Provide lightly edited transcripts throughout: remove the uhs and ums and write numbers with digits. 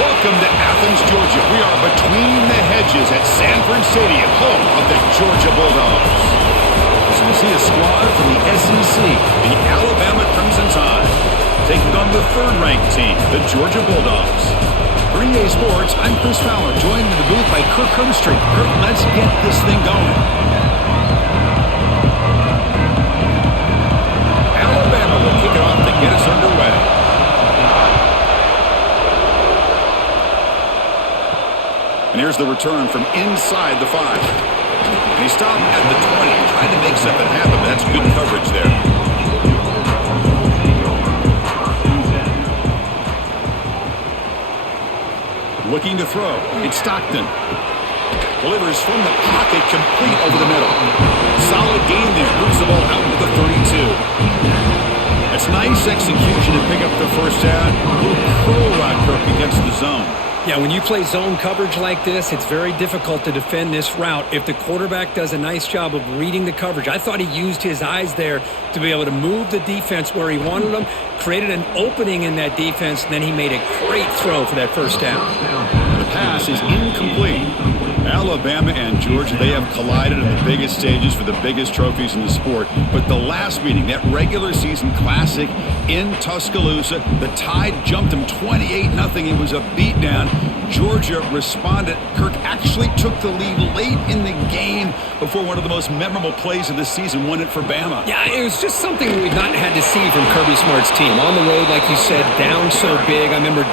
Welcome to Athens, Georgia. We are between the hedges at Sanford Stadium, home of the Georgia Bulldogs. So we see a squad from the SEC, the Alabama Crimson Tide, taking on the third-ranked team, the Georgia Bulldogs. For EA Sports, I'm Chris Fowler, joined in the booth by Kirk Herbstreit. Kirk, let's get this thing going. Alabama will kick it off to get us underway. And here's the return from inside the 5. And he stopped at the 20, trying to make something happen, but that's good coverage there. Looking to throw. It's Stockton. Delivers from the pocket, complete over the middle. Solid gain there. Moves the ball out to the 32. It's nice execution to pick up the first down. A little curl route, Kirk, against the zone. Yeah, when you play zone coverage like this, it's very difficult to defend this route if the quarterback does a nice job of reading the coverage. I thought he used his eyes there to be able to move the defense where he wanted them, created an opening in that defense, and then he made a great throw for that first down. The pass is incomplete. Alabama and Georgia, they have collided in the biggest stages for the biggest trophies in the sport. But the last meeting, that regular season classic in Tuscaloosa, the Tide jumped them 28-0. It was a beatdown. Georgia responded. Kirk actually took the lead late in the game before one of the most memorable plays of the season won it for Bama. Yeah, it was just something we've not had to see from Kirby Smart's team. On the road, like you said, down so big. I remember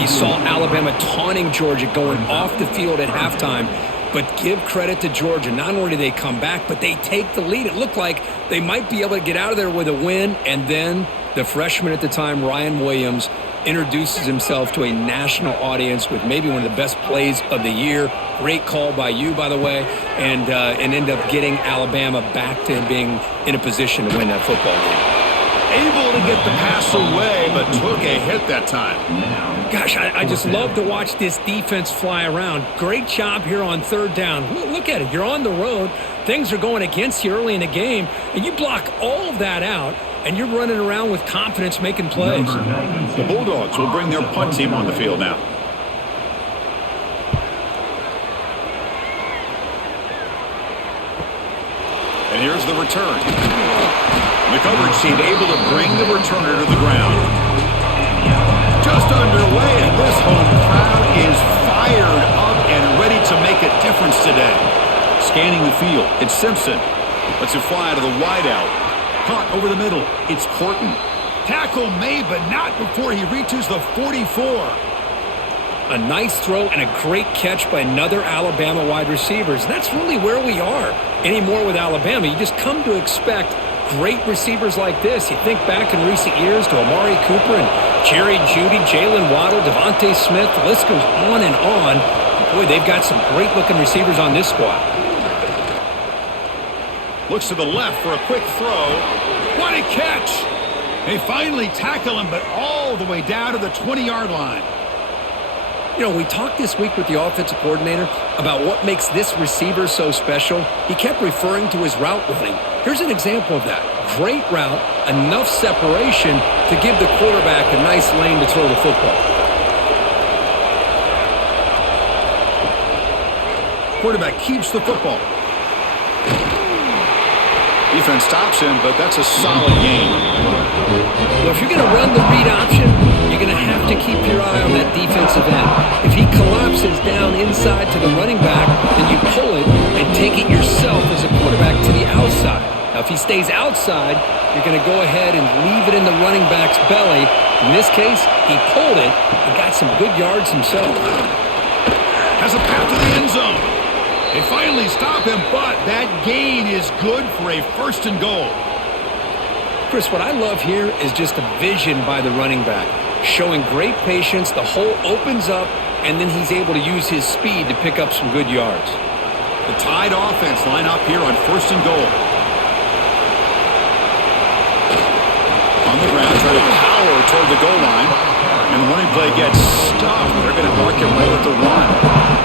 you saw Alabama taunting Georgia going off the field at halftime. But give credit to Georgia. Not only do they come back, but they take the lead. It looked like they might be able to get out of there with a win. And then the freshman at the time, Ryan Williams, introduces himself to a national audience with maybe one of the best plays of the year. Great call by you, by the way, and end up getting Alabama back to being in a position to win that football game. Able to get the pass away, but took a hit that time. Gosh, I just love to watch this defense fly around. Great job here on third down. Look at it. You're on the road. Things are going against you early in the game, and you block all of that out, and you're running around with confidence making plays. The Bulldogs will bring their punt team on the field now. And here's the return. The coverage team able to bring the returner to the ground. Just underway, and this home crowd is fired up and ready to make a difference today. Scanning the field, it's Simpson. Lets it fly out of the wideout. Caught over the middle, it's Horton. Tackle made, but not before he reaches the 44. A nice throw and a great catch by another Alabama wide receivers. And that's really where we are anymore with Alabama. You just come to expect great receivers like this. You think back in recent years to Amari Cooper and Jerry Jeudy, Jalen Waddle, Devontae Smith. The list goes on and on. Boy, they've got some great-looking receivers on this squad. Looks to the left for a quick throw. What a catch! They finally tackle him, but all the way down to the 20-yard line. You know, we talked this week with the offensive coordinator about what makes this receiver so special. He kept referring to his route running. Here's an example of that. Great route, enough separation to give the quarterback a nice lane to throw the football. Quarterback keeps the football. Defense stops him, but that's a solid game. Well, if you're going to run the read option, you're going to have to keep your eye on that defensive end. If he collapses down inside to the running back, then you pull it and take it yourself as a quarterback to the outside. Now, if he stays outside, you're going to go ahead and leave it in the running back's belly. In this case, he pulled it and got some good yards himself. Has a path to the end zone. They finally stop him, but that gain is good for a first and goal. Chris, what I love here is just a vision by the running back, showing great patience. The hole opens up, and then he's able to use his speed to pick up some good yards. The Tide offense line up here on first and goal. On the ground, trying to power toward the goal line, and the running play gets stopped. They're going to mark him right at the 1.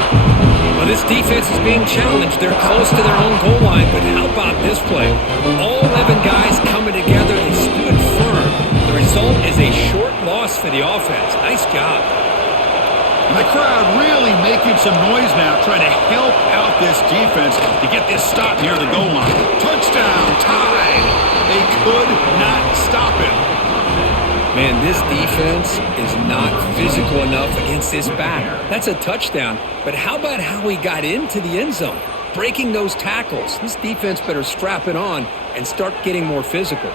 Well, this defense is being challenged. They're close to their own goal line, but how about this play? All 11 guys coming together. They stood firm. The result is a short loss for the offense. Nice job. And the crowd really making some noise now, trying to help out this defense to get this stop near the goal line. Touchdown, tied. They could not stop him. Man, this defense is not physical enough against this back. That's a touchdown, but how about how he got into the end zone? Breaking those tackles. This defense better strap it on and start getting more physical.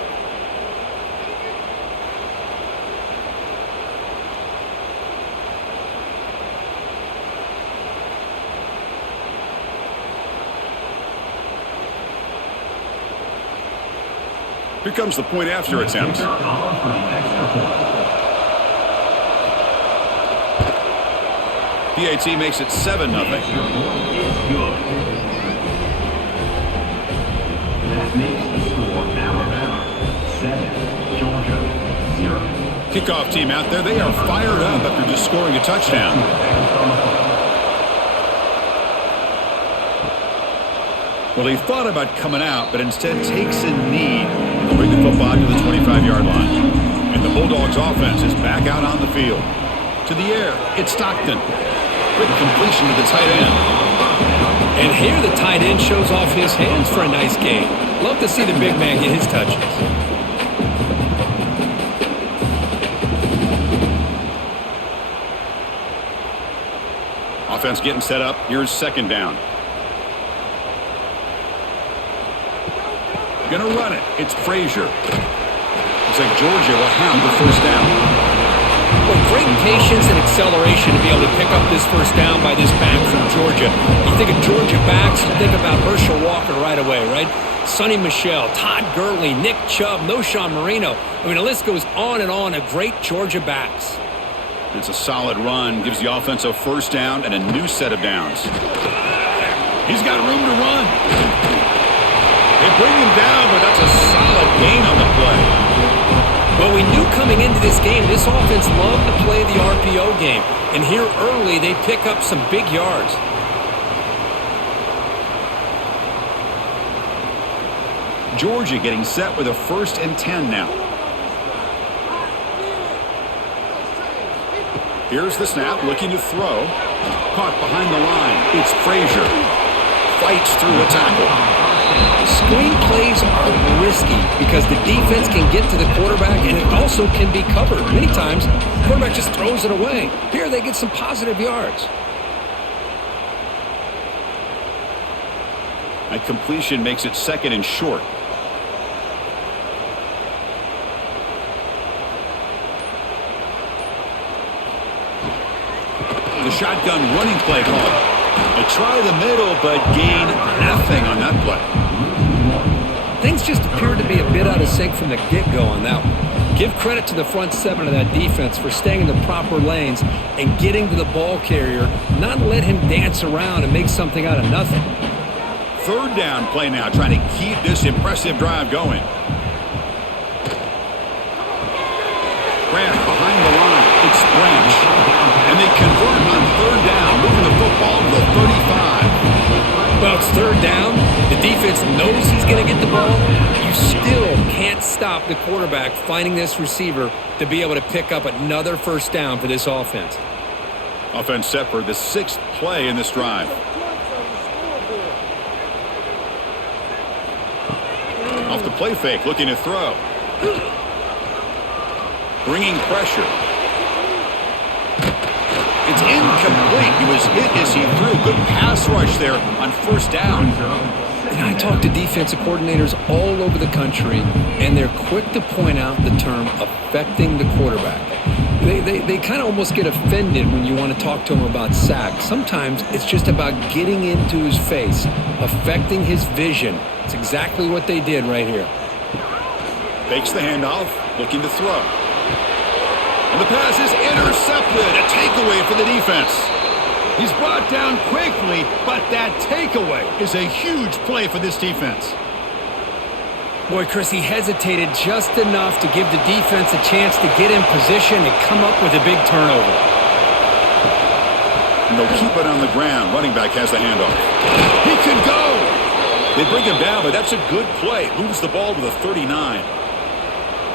Here comes the point after attempt. PAT makes it 7-0. That makes the score Alabama 7, Georgia 0. Kickoff team out there, they are fired up after just scoring a touchdown. Well, he thought about coming out, but instead takes a knee. He'll bring the football to the 25-yard line. And the Bulldogs offense is back out on the field. To the air, it's Stockton. Quick completion to the tight end. And here the tight end shows off his hands for a nice game. Love to see the big man get his touches. Offense getting set up. Here's second down. Gonna run it. It's Frazier. Looks like Georgia will have the first down. Well, great patience and acceleration to be able to pick up this first down by this back from Georgia. You think of Georgia backs, you think about Herschel Walker right away, right? Sonny Michel, Todd Gurley, Nick Chubb, Noshawn Marino. I mean, the list goes on and on of great Georgia backs. It's a solid run. Gives the offense a first down and a new set of downs. He's got room to run. They bring him down, but that's a solid gain on the play. Well, we knew coming into this game, this offense loved to play the RPO game. And here early, they pick up some big yards. Georgia getting set with a 1st and 10 now. Here's the snap, looking to throw. Caught behind the line. It's Frazier. Fights through a tackle. Screen plays are risky because the defense can get to the quarterback and it also can be covered. Many times, the quarterback just throws it away. Here they get some positive yards. A completion makes it 2nd and short. The shotgun running play call. They try the middle, but gain nothing on that play. Things just appeared to be a bit out of sync from the get-go on that one. Give credit to the front 7 of that defense for staying in the proper lanes and getting to the ball carrier, not let him dance around and make something out of nothing. 3rd down play now, trying to keep this impressive drive going. Grant behind the line. It's Branch. And they convert on 3rd down, moving the football to the 35. Well, it's 3rd down. The defense knows he's going to get the ball. You still can't stop the quarterback finding this receiver to be able to pick up another first down for this offense. Offense set for the 6th play in this drive. Off the play fake, looking to throw. Bringing pressure. It's incomplete. He was hit as he threw. Good pass rush there on 1st down. And I talk to defensive coordinators all over the country, and they're quick to point out the term affecting the quarterback. They kind of almost get offended when you want to talk to them about sacks. Sometimes it's just about getting into his face, affecting his vision. It's exactly what they did right here. Fakes the handoff, looking to throw. And the pass is intercepted. A takeaway for the defense. He's brought down quickly, but that takeaway is a huge play for this defense. Boy, Chris, he hesitated just enough to give the defense a chance to get in position and come up with a big turnover. And they'll keep it on the ground. Running back has the handoff. He can go. They bring him down, but that's a good play. Moves the ball to the 39.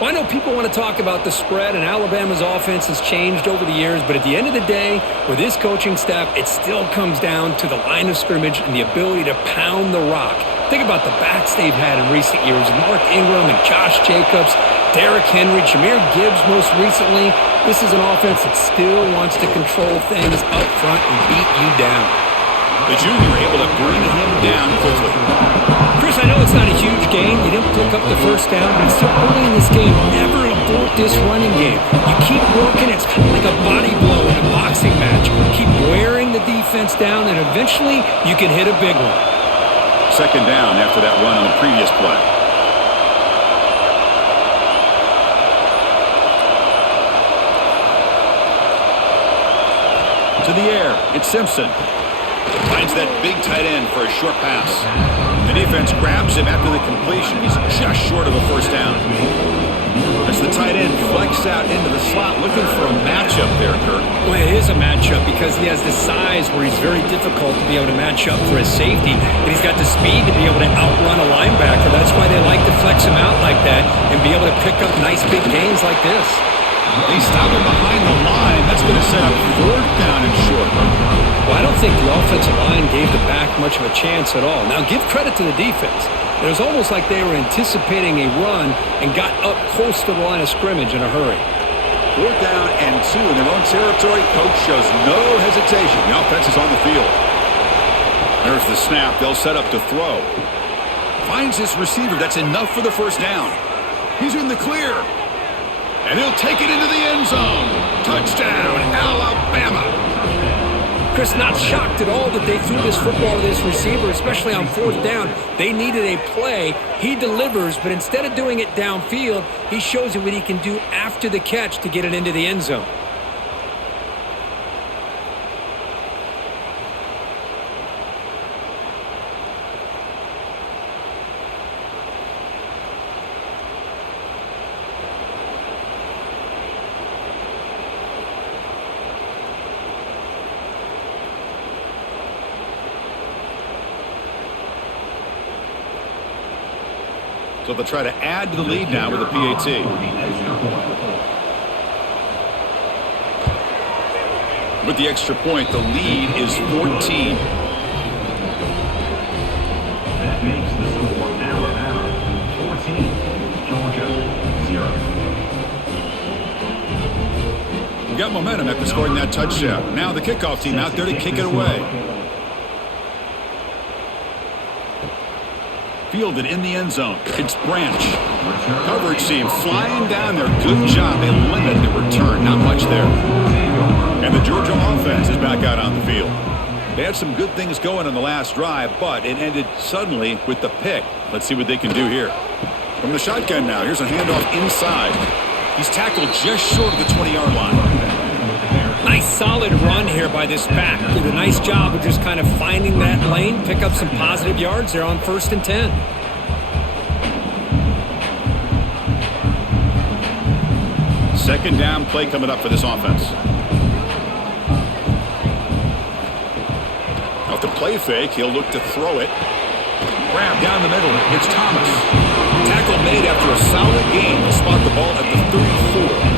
Well, I know people want to talk about the spread, and Alabama's offense has changed over the years, but at the end of the day, with this coaching staff, it still comes down to the line of scrimmage and the ability to pound the rock. Think about the backs they've had in recent years. Mark Ingram and Josh Jacobs, Derrick Henry, Jahmyr Gibbs most recently. This is an offense that still wants to control things up front and beat you down. The junior able to bring him down quickly. Chris, I know it's not a huge gain. You didn't pick up the first down, but it's still early in this game. Never abort this running game. You keep working. It's kind of like a body blow in a boxing match. Keep wearing the defense down, and eventually you can hit a big one. Second down after that run on the previous play. To the air, it's Simpson. Finds that big tight end for a short pass. The defense grabs him after the completion. He's just short of a first down. As the tight end flexes out into the slot, looking for a matchup there, Kurt. Well, it is a matchup because he has the size where he's very difficult to be able to match up for his safety. And he's got the speed to be able to outrun a linebacker. That's why they like to flex him out like that and be able to pick up nice big gains like this. They stop him behind the line. That's going to set up fourth down and short. Well, I don't think the offensive line gave the back much of a chance at all. Now, give credit to the defense. It was almost like they were anticipating a run and got up close to the line of scrimmage in a hurry. Fourth down and 2 in their own territory. Coach shows no hesitation. The offense is on the field. There's the snap. They'll set up to throw. Finds his receiver. That's enough for the first down. He's in the clear. And he'll take it into the end zone. Touchdown, Alabama. Chris, not shocked at all that they threw this football to this receiver, especially on fourth down. They needed a play. He delivers, but instead of doing it downfield, he shows you what he can do after the catch to get it into the end zone. So they'll try to add to the lead now with a PAT. With the extra point, the lead is 14. That makes the score Alabama 14, Georgia 0. We got momentum after scoring that touchdown. Now the kickoff team out there to kick it away. Fielded in the end zone. It's Branch. Coverage team flying down there. Good job. They limit the return. Not much there. And the Georgia offense is back out on the field. They had some good things going on the last drive, but it ended suddenly with the pick. Let's see what they can do here. From the shotgun now, here's a handoff inside. He's tackled just short of the 20-yard line. Nice solid run here by this back. Did a nice job of just kind of finding that lane, pick up some positive yards there on 1st and 10. Second down play coming up for this offense. Off the play fake, he'll look to throw it. Grab down the middle. It's Thomas. Tackle made after a solid gain to spot the ball at the 34.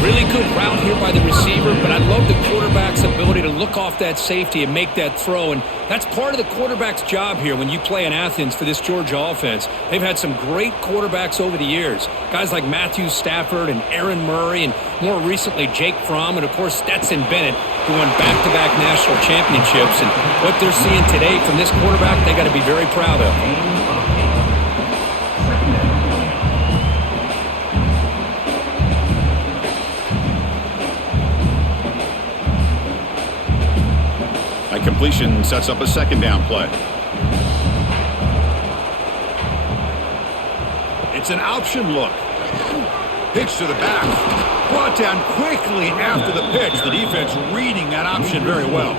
Really good route here by the receiver, but I love the quarterback's ability to look off that safety and make that throw, and that's part of the quarterback's job here when you play in Athens for this Georgia offense. They've had some great quarterbacks over the years, guys like Matthew Stafford and Aaron Murray, and more recently Jake Fromm, and of course Stetson Bennett, who won back-to-back national championships. And what they're seeing today from this quarterback, they got to be very proud of. Completion sets up a second down play. It's an option look. Pitch to the back. Brought down quickly after the pitch. The defense reading that option very well.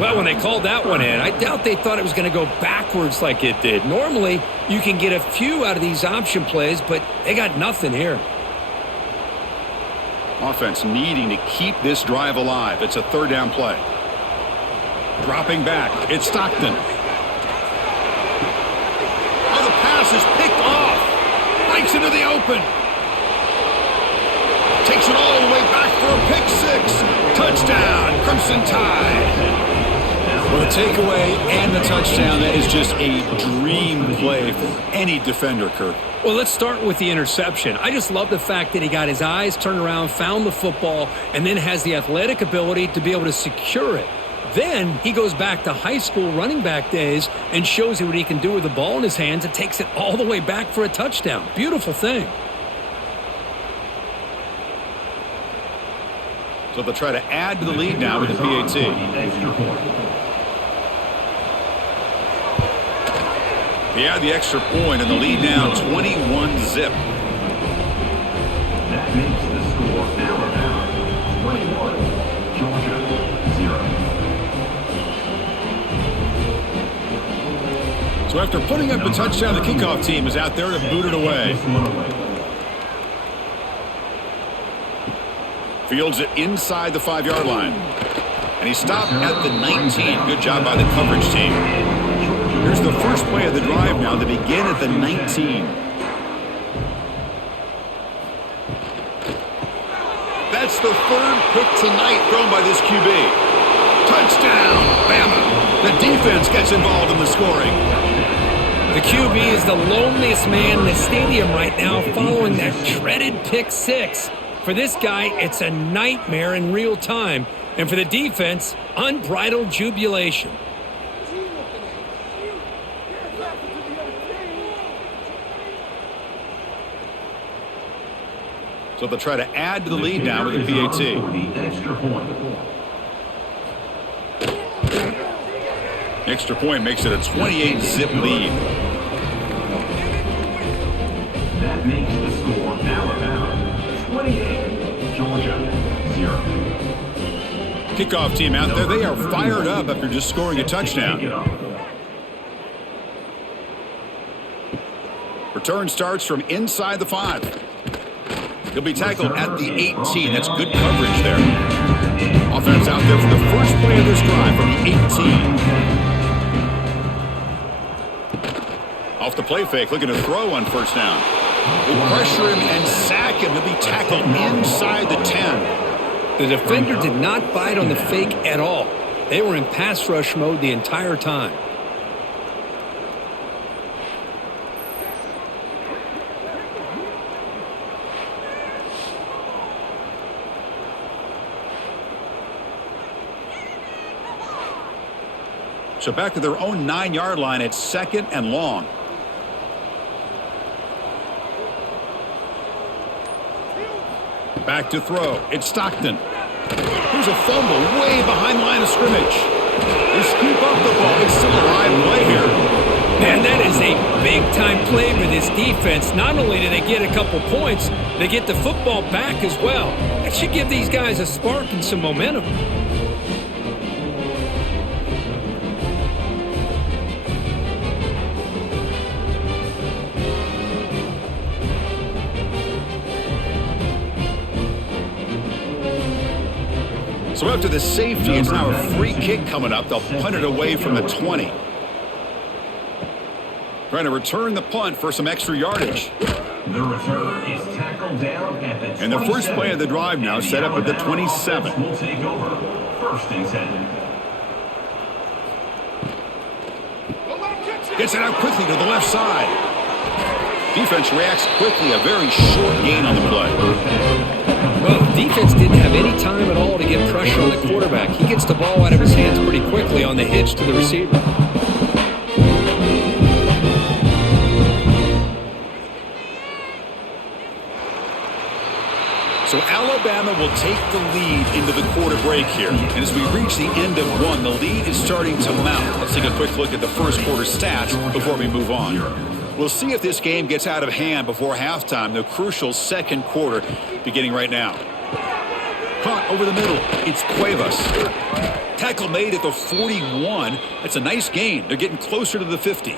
Well, when they called that one in, I doubt they thought it was going to go backwards like it did. Normally, you can get a few out of these option plays, but they got nothing here. Offense needing to keep this drive alive. It's a third down play. Dropping back. It's Stockton. Oh, the pass is picked off. Nice Gets into the open. Takes it all the way back for a pick six. Touchdown, Crimson Tide. Well, the takeaway and the touchdown, that is just a dream play for any defender, Kirk. Well, let's start with the interception. I just love the fact that he got his eyes turned around, found the football, and then has the athletic ability to be able to secure it. Then he goes back to high school running back days and shows you what he can do with the ball in his hands and takes it all the way back for a touchdown. Beautiful thing. So they'll try to add to the lead now with the PAT. They add the extra point and the lead now 21-zip. That makes the score Alabama 21, Georgia 0. So after putting up the touchdown, the kickoff team is out there to boot it away. Fields it inside the 5-yard line. And he stopped at the 19. Good job by the coverage team. Here's the first play of the drive now. They begin at the 19. That's the third pick tonight thrown by this QB. Touchdown, Bama. The defense gets involved in the scoring. The QB is the loneliest man in the stadium right now following that dreaded pick six. For this guy, it's a nightmare in real time. And for the defense, unbridled jubilation. So they'll try to add to the lead now with the PAT. Extra point makes it a 28-zip lead. That makes the score Alabama 28, Georgia 0. Kickoff team out there, they are fired up after just scoring a touchdown. Return starts from inside the 5. He'll be tackled at the 18. That's good coverage there. Offense out there for the first play of this drive from the 18. Off the play fake, looking to throw on first down. They pressure him and sack him. He'll be tackled inside the 10. The defender did not bite on the fake at all. They were in pass rush mode the entire time. So back to their own 9-yard line at 2nd and long. Back to throw. It's Stockton. Here's a fumble way behind the line of scrimmage. They scoop up the ball. It's still a live play here. Man, that is a big-time play for this defense. Not only do they get a couple points, they get the football back as well. That should give these guys a spark and some momentum. So after the safety, it's now a free kick coming up. They'll punt it away from the 20. Trying to return the punt for some extra yardage. The return is tackled down at the 27. And the first play of the drive now set up at the 27. Will take over. 1st and 10. Gets it out quickly to the left side. Defense reacts quickly. A very short gain on the play. Well, defense didn't have any time at all to get pressure on the quarterback. He gets the ball out of his hands pretty quickly on the hitch to the receiver. So Alabama will take the lead into the quarter break here. And as we reach the end of one, the lead is starting to mount. Let's take a quick look at the first quarter stats before we move on. We'll see if this game gets out of hand before halftime, the crucial second quarter beginning right now. Caught over the middle. It's Cuevas. Tackle made at the 41. That's a nice gain. They're getting closer to the 50.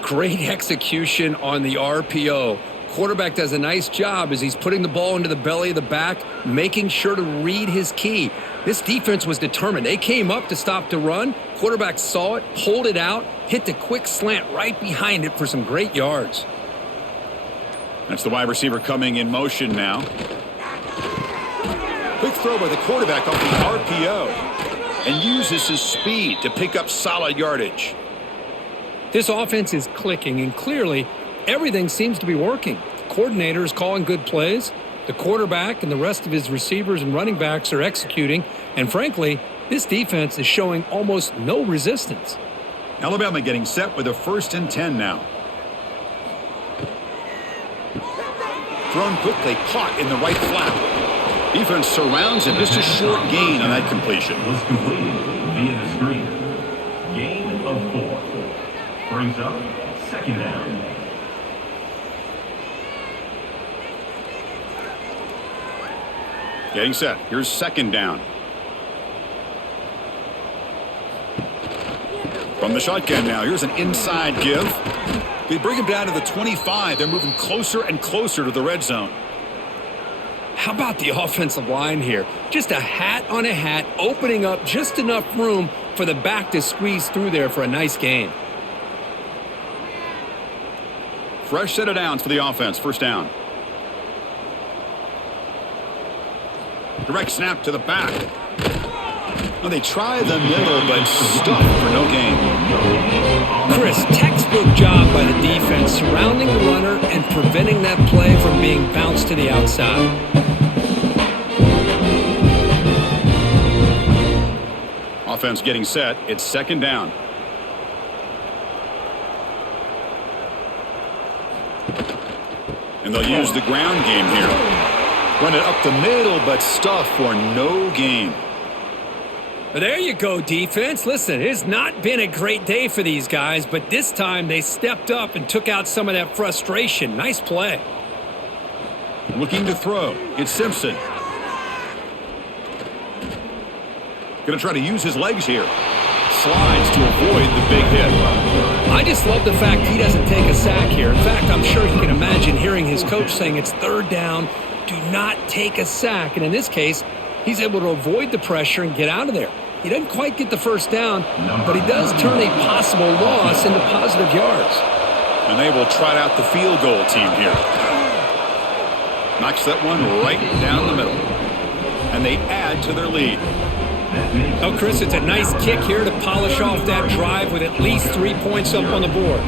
Great execution on the RPO. Quarterback does a nice job as he's putting the ball into the belly of the back, making sure to read his key. This defense was determined. They came up to stop the run. Quarterback saw it, pulled it out, hit the quick slant right behind it for some great yards. That's the wide receiver coming in motion now. Quick throw by the quarterback off the RPO. And uses his speed to pick up solid yardage. This offense is clicking, and clearly everything seems to be working. The coordinator is calling good plays. The quarterback and the rest of his receivers and running backs are executing. And frankly, this defense is showing almost no resistance. Alabama getting set with a 1st and 10 now. Thrown quickly, caught in the right flap. Defense surrounds him. Just a short gain on that completion. Was completed via the screen. Gain of 4. Brings up 2nd down. Getting set. Here's 2nd down. From the shotgun now. Here's an inside give. They bring him down to the 25. They're moving closer and closer to the red zone. How about the offensive line here? Just a hat on a hat, opening up just enough room for the back to squeeze through there for a nice gain. Fresh set of downs for the offense. 1st down. Direct snap to the back. Well, they try the middle, but stuffed for no gain. Chris, textbook job by the defense surrounding the runner and preventing that play from being bounced to the outside. Offense getting set. It's 2nd down. And they'll use the ground game here. Run it up the middle, but stuffed for no gain. There you go, defense. Listen, it's not been a great day for these guys, but this time they stepped up and took out some of that frustration. Nice play. Looking to throw. It's Simpson. Going to try to use his legs here. Slides to avoid the big hit. I just love the fact he doesn't take a sack here. In fact, I'm sure he can imagine hearing his coach saying it's 3rd down. Do not take a sack. And in this case, he's able to avoid the pressure and get out of there. He doesn't quite get the 1st down, but he does turn a possible loss into positive yards. And they will trot out the field goal team here. Knocks that one right down the middle. And they add to their lead. Oh, Chris, it's a nice kick here to polish off that drive with at least 3 points up on the board.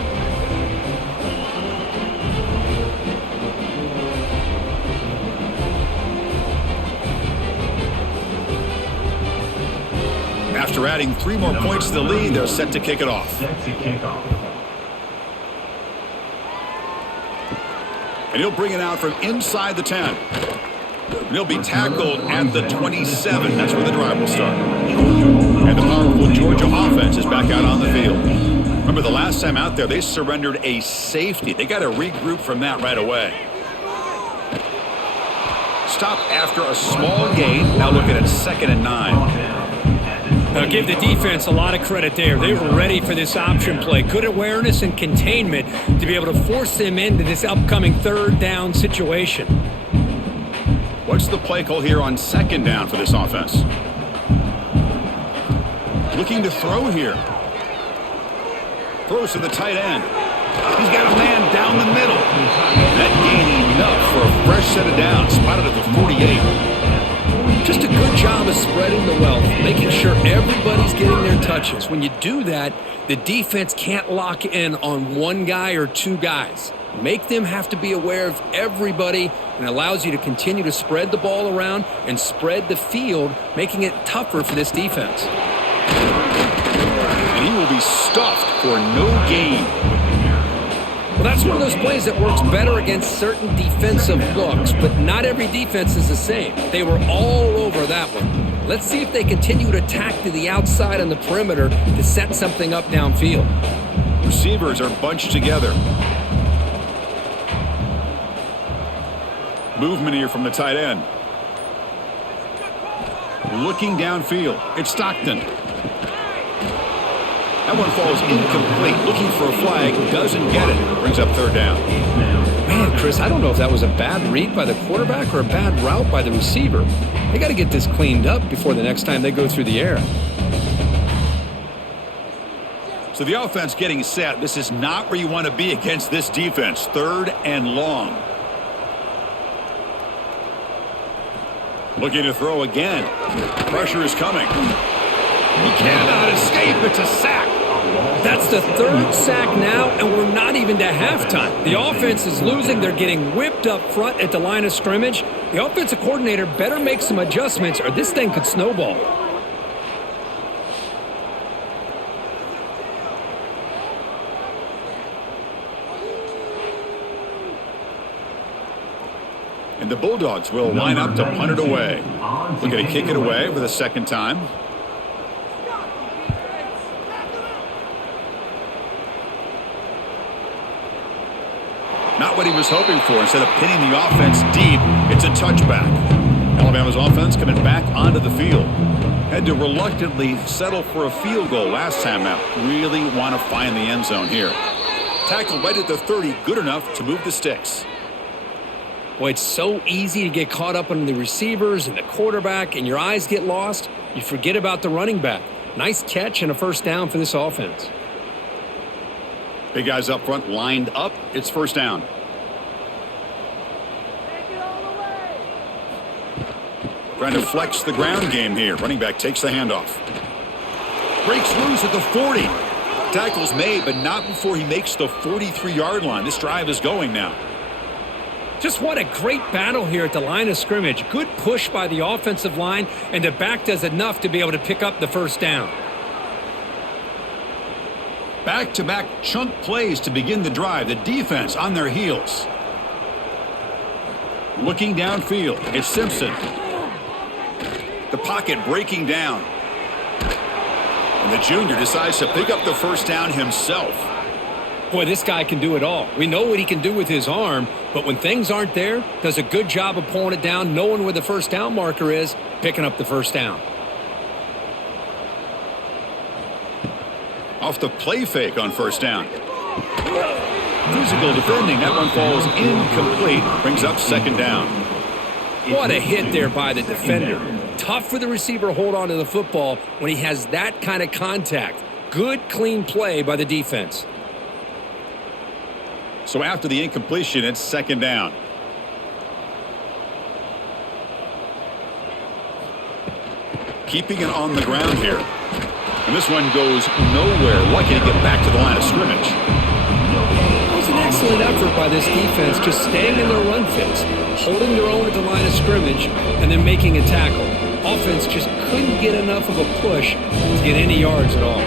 After adding 3 more points to the lead, they're set to kick it off. Set to kick off. And he'll bring it out from inside the 10. And he'll be tackled at the 27. That's where the drive will start. And the powerful Georgia offense is back out on the field. Remember the last time out there, they surrendered a safety. They got to regroup from that right away. Stop after a small gain. Now looking at 2nd and 9. Now give the defense a lot of credit there. They were ready for this option play. Good awareness and containment to be able to force them into this upcoming 3rd down situation. What's the play call here on 2nd down for this offense? Looking to throw here. Throws to the tight end. He's got a man down the middle. That gain enough for a fresh set of downs. Spotted at the 48. Just a good job of spreading the wealth, making sure everybody's getting their touches. When you do that, the defense can't lock in on one guy or 2 guys. Make them have to be aware of everybody, and allows you to continue to spread the ball around and spread the field, making it tougher for this defense. And he will be stuffed for no gain. Well, that's one of those plays that works better against certain defensive looks, but not every defense is the same. They were all over that one. Let's see if they continue to attack to the outside on the perimeter to set something up downfield. Receivers are bunched together. Movement here from the tight end. Looking downfield. It's Stockton. That one falls incomplete. Looking for a flag. Doesn't get it. Brings up 3rd down. Man, Chris, I don't know if that was a bad read by the quarterback or a bad route by the receiver. They got to get this cleaned up before the next time they go through the air. So the offense getting set. This is not where you want to be against this defense. 3rd and long. Looking to throw again. Pressure is coming. He cannot escape. It's a sack. That's the third sack now, and we're not even to halftime. The offense is losing. They're getting whipped up front at the line of scrimmage. The offensive coordinator better make some adjustments, or this thing could snowball. And the Bulldogs will line up to punt it away. Looking to kick it away for the second time. Not what he was hoping for. Instead of pinning the offense deep, it's a touchback. Alabama's offense coming back onto the field. Had to reluctantly settle for a field goal last time out. Really want to find the end zone here. Tackle right at the 30, good enough to move the sticks. Boy, it's so easy to get caught up on the receivers and the quarterback, and your eyes get lost. You forget about the running back. Nice catch and a first down for this offense. Big guys up front lined up. It's first down. Trying to flex the ground game here. Running back takes the handoff. Breaks loose at the 40. Tackle's made, but not before he makes the 43-yard line. This drive is going now. Just what a great battle here at the line of scrimmage. Good push by the offensive line, and the back does enough to be able to pick up the first down. Back-to-back chunk plays to begin the drive. The defense on their heels. Looking downfield. It's Simpson. The pocket breaking down. And the junior decides to pick up the first down himself. Boy, this guy can do it all. We know what he can do with his arm, but when things aren't there, does a good job of pulling it down, knowing where the first down marker is, picking up the first down. Off the play fake on first down. Physical defending. That one falls incomplete. Brings up second down. What a hit there by the defender. Tough for the receiver to hold on to the football when he has that kind of contact. Good, clean play by the defense. So after the incompletion, it's second down. Keeping it on the ground here. And this one goes nowhere. Lucky to get back to the line of scrimmage. That was an excellent effort by this defense, just staying in their run fits, holding their own at the line of scrimmage, and then making a tackle. Offense just couldn't get enough of a push to get any yards at all.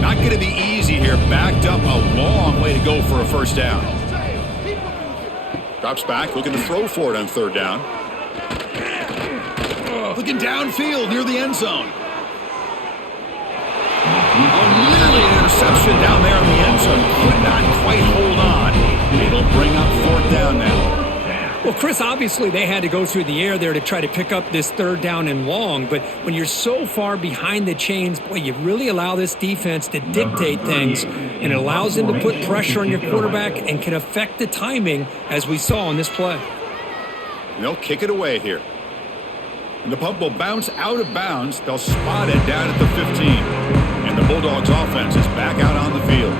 Not going to be easy here. Backed up a long way to go for a first down. Drops back, looking to throw for it on third down. Looking downfield near the end zone. Oh, nearly an interception down there in the end zone. Could not quite hold on. It'll bring up fourth down now. Well, Chris, obviously they had to go through the air there to try to pick up this third down and long, but when you're so far behind the chains, boy, you really allow this defense to dictate things, and it allows them to put pressure on your quarterback and can affect the timing, as we saw on this play. And they'll kick it away here. And the punt will bounce out of bounds. They'll spot it down at the 15. And the Bulldogs offense is back out on the field.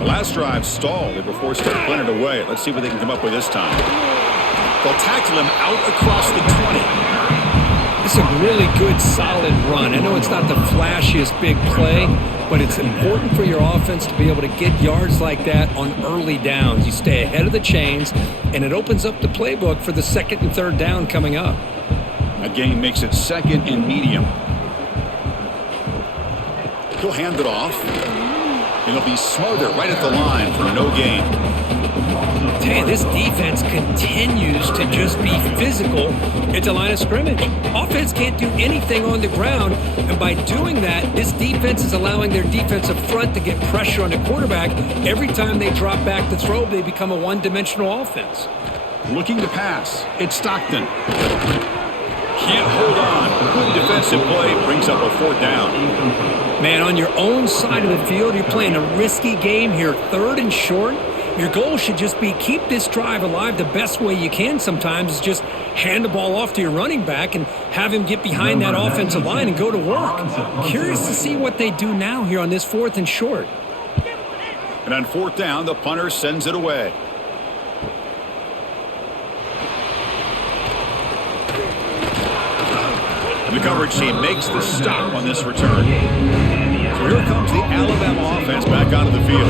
The last drive stalled. They were forced to punt it away. Let's see what they can come up with this time. They'll tackle him out across the 20. This is a really good, solid run. I know it's not the flashiest big play, but it's important for your offense to be able to get yards like that on early downs. You stay ahead of the chains, and it opens up the playbook for the second and third down coming up. That gain makes it second and medium. He'll hand it off, and he'll be smothered right at the line for no gain. Tell you, this defense continues to just be physical at the line of scrimmage. Offense can't do anything on the ground, and by doing that, this defense is allowing their defensive front to get pressure on the quarterback. Every time they drop back to throw, they become a one-dimensional offense. Looking to pass. It's Stockton. Can't hold on. Good defensive play. Brings up a fourth down. Man, on your own side of the field, you're playing a risky game here. Third and short. Your goal should just be keep this drive alive the best way you can sometimes is just hand the ball off to your running back and have him get behind that offensive line and go to work. Curious to see what they do now here on this fourth and short. And on fourth down, the punter sends it away. The coverage team makes the stop on this return. So here comes the Alabama offense back onto the field.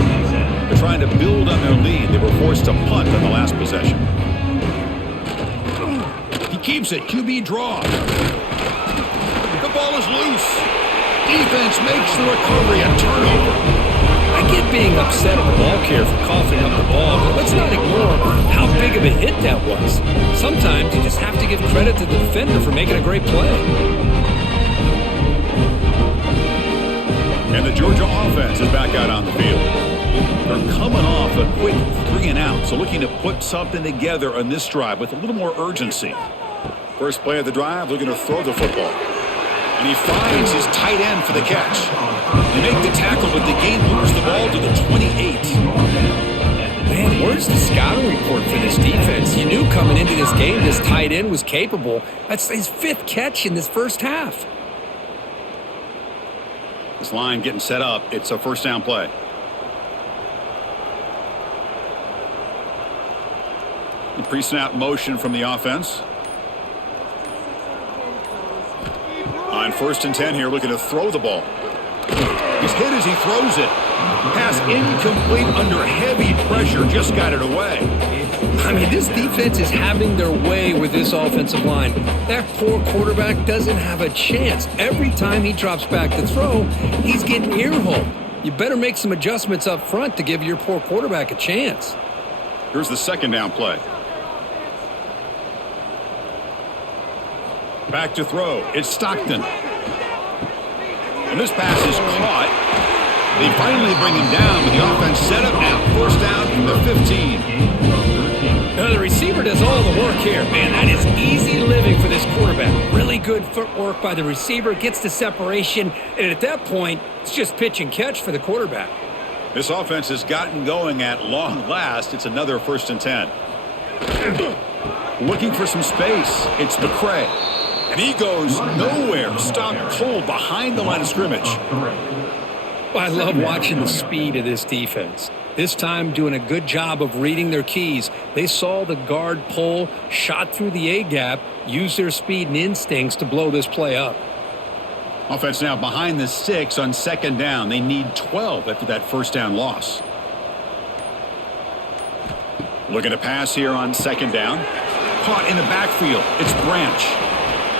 They're trying to build on their lead. They were forced to punt on the last possession. He keeps it. QB draw. The ball is loose. Defense makes the recovery a turnover. I get being upset at the ball carrier for coughing up the ball, but let's not ignore how big of a hit that was. Sometimes you just have to give credit to the defender for making a great play. And the Georgia offense is back out on the field. They're coming off a quick 3-and-out, so looking to put something together on this drive with a little more urgency. First play of the drive, looking to throw the football. And he finds his tight end for the catch. They make the tackle, but the game moves the ball to the 28. Man, where's the scouting report for this defense? You knew coming into this game this tight end was capable. That's his 5th catch in this first half. This line getting set up. It's a first down play. The pre-snap motion from the offense. On 1st and 10 here, looking to throw the ball. He's hit as he throws it. Pass incomplete under heavy pressure. Just got it away. I mean, this defense is having their way with this offensive line. That poor quarterback doesn't have a chance. Every time he drops back to throw, he's getting earholed. You better make some adjustments up front to give your poor quarterback a chance. Here's the 2nd down play. Back to throw. It's Stockton. And this pass is caught. They finally bring him down with the offense set up now. First down from the 15. Now the receiver does all the work here. Man, that is easy living for this quarterback. Really good footwork by the receiver. Gets the separation. And at that point, it's just pitch and catch for the quarterback. This offense has gotten going at long last. It's another 1st and 10. Looking for some space. It's McCray. And he goes nowhere. Stopped cold behind the line of scrimmage. Well, I love watching the speed of this defense. This time doing a good job of reading their keys. They saw the guard pull, shot through the A-gap, used their speed and instincts to blow this play up. Offense now behind the 6 on 2nd down. They need 12 after that first down loss. Looking to pass here on 2nd down. Caught in the backfield. It's Branch.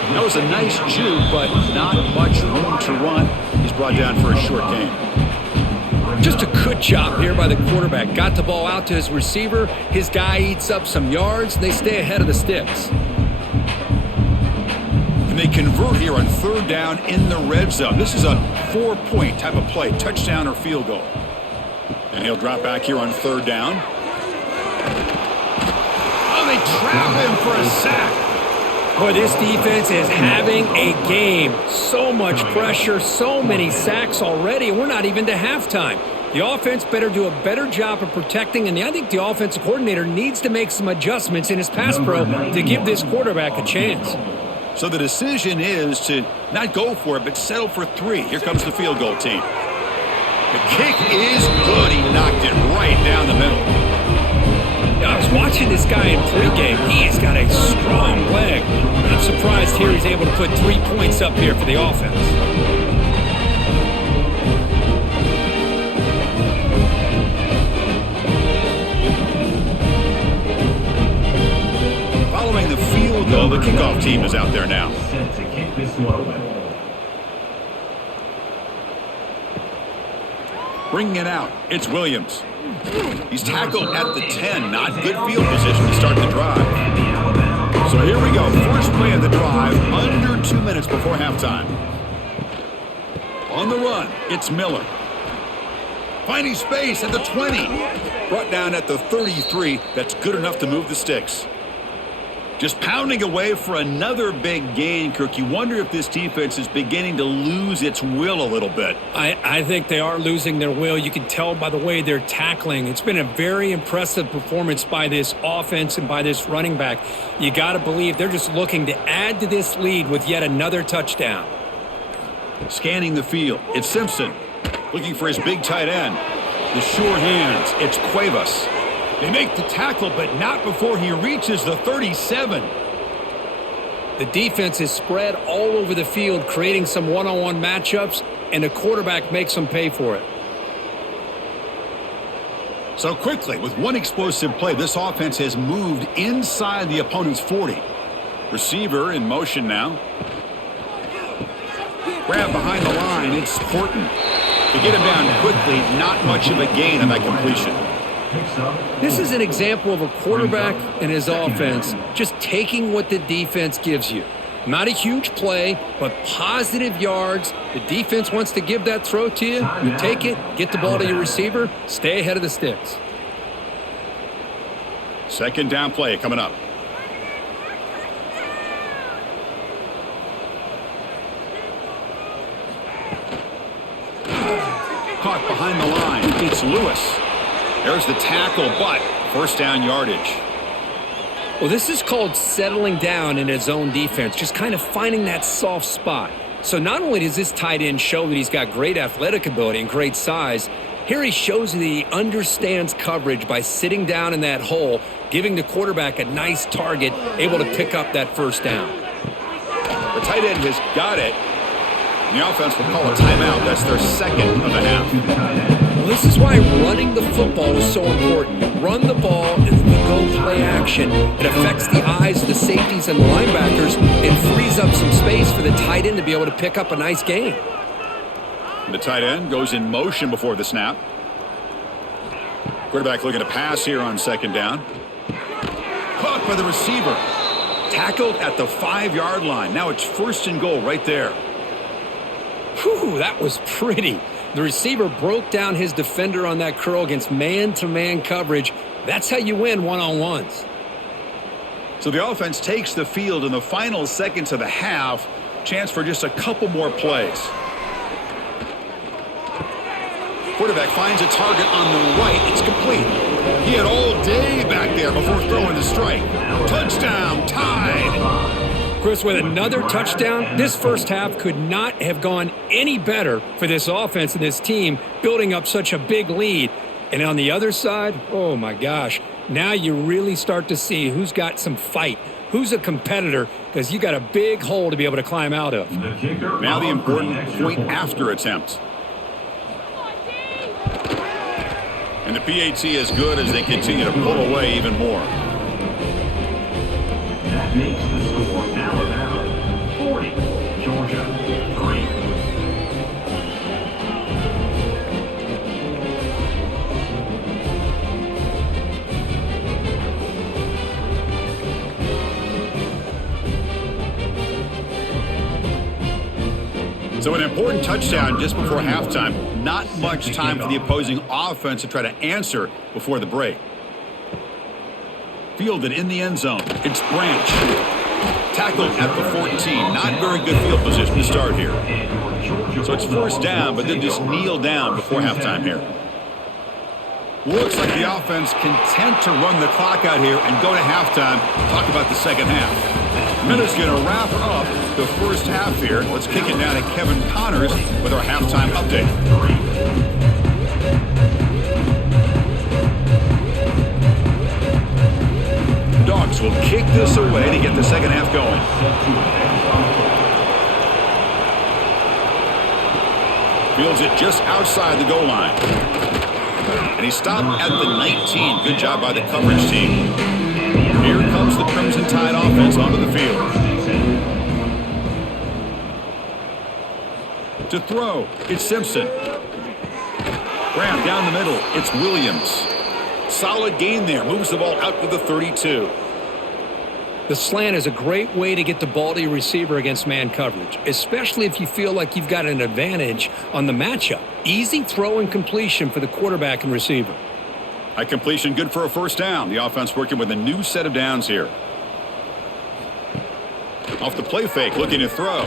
That was a nice juke, but not much room to run. He's brought down for a short gain. Just a good job here by the quarterback. Got the ball out to his receiver. His guy eats up some yards, and they stay ahead of the sticks. And they convert here on 3rd down in the red zone. This is a 4-point type of play, touchdown or field goal. And he'll drop back here on 3rd down. Oh, they trap him for a sack. Boy, this defense is having a game. So much pressure, so many sacks already, and we're not even to halftime. The offense better do a better job of protecting, and I think the offensive coordinator needs to make some adjustments in his pass pro to give this quarterback a chance. So the decision is to not go for it, but settle for 3. Here comes the field goal team. The kick is good. He knocked it right down the middle. I was watching this guy in pregame. He's got a strong leg. I'm surprised here he's able to put 3 points up here for the offense. Following the field goal, the kickoff team is out there now. Set to kick this one away. Bringing it out, it's Williams. He's tackled at the 10. Not good field position to start the drive. So here we go. First play of the drive, under 2 minutes before halftime. On the run, it's Miller. Finding space at the 20. Brought down at the 33. That's good enough to move the sticks. Just pounding away for another big gain, Kirk. You wonder if this defense is beginning to lose its will a little bit. I think they are losing their will. You can tell by the way they're tackling. It's been a very impressive performance by this offense and by this running back. You got to believe they're just looking to add to this lead with yet another touchdown. Scanning the field, it's Simpson. Looking for his big tight end. The sure hands, it's Cuevas. They make the tackle, but not before he reaches the 37. The defense is spread all over the field, creating some one-on-one matchups, and the quarterback makes them pay for it. So quickly, with one explosive play, this offense has moved inside the opponent's 40. Receiver in motion now. Grab behind the line, it's Horton. To get him down quickly, not much of a gain on that completion. This is an example of a quarterback and his offense just taking what the defense gives you. Not a huge play, but positive yards. The defense wants to give that throw to you. You take it, get the ball to your receiver, stay ahead of the sticks. Second down play coming up. Caught behind the line. It's Lewis. There's the tackle, but first down yardage. Well, this is called settling down in his own defense, just kind of finding that soft spot. So not only does this tight end show that he's got great athletic ability and great size, here he shows that he understands coverage by sitting down in that hole, giving the quarterback a nice target, able to pick up that first down. The tight end has got it. And the offense will call a timeout. That's their second of the half. Well, this is why running the football is so important. You run the ball and then you go play action. It affects the eyes of the safeties and the linebackers and frees up some space for the tight end to be able to pick up a nice gain. The tight end goes in motion before the snap. Quarterback looking to pass here on second down. Caught by the receiver. Tackled at the 5-yard line. Now it's first and goal right there. Whew, that was pretty. The receiver broke down his defender on that curl against man-to-man coverage. That's how you win one-on-ones. So the offense takes the field in the final seconds of the half. Chance for just a couple more plays. Quarterback finds a target on the right. It's complete. He had all day back there before throwing the strike. Touchdown, tied. Chris, with another touchdown, this first half could not have gone any better for this offense and this team, building up such a big lead. And on the other side, oh my gosh, now you really start to see who's got some fight, who's a competitor, because you got a big hole to be able to climb out of. Now the important point after attempt. And the PAT is good as they continue to pull away even more. That makes the score Alabama 40, Georgia 3. So an important touchdown just before halftime. Not much time for the opposing offense to try to answer before the break. Fielded in the end zone. It's Branch. Tackled at the 14. Not very good field position to start here. So it's first down, but then just kneel down before halftime here. Looks like the offense content to run the clock out here and go to halftime. Talk about the second half. Minutes going to wrap up the first half here. Let's kick it down to Kevin Connors with our halftime update. Dogs will kick this away to get the second half going. Fields it just outside the goal line. And he stopped at the 19. Good job by the coverage team. Here comes the Crimson Tide offense onto the field. To throw, it's Simpson. Graham down the middle, it's Williams. Solid gain there, moves the ball out to the 32. The slant is a great way to get the ball to your receiver against man coverage, especially if you feel like you've got an advantage on the matchup. Easy throw and completion for the quarterback and receiver. High completion, good for a first down. The offense working with a new set of downs here. Off the play fake, looking to throw.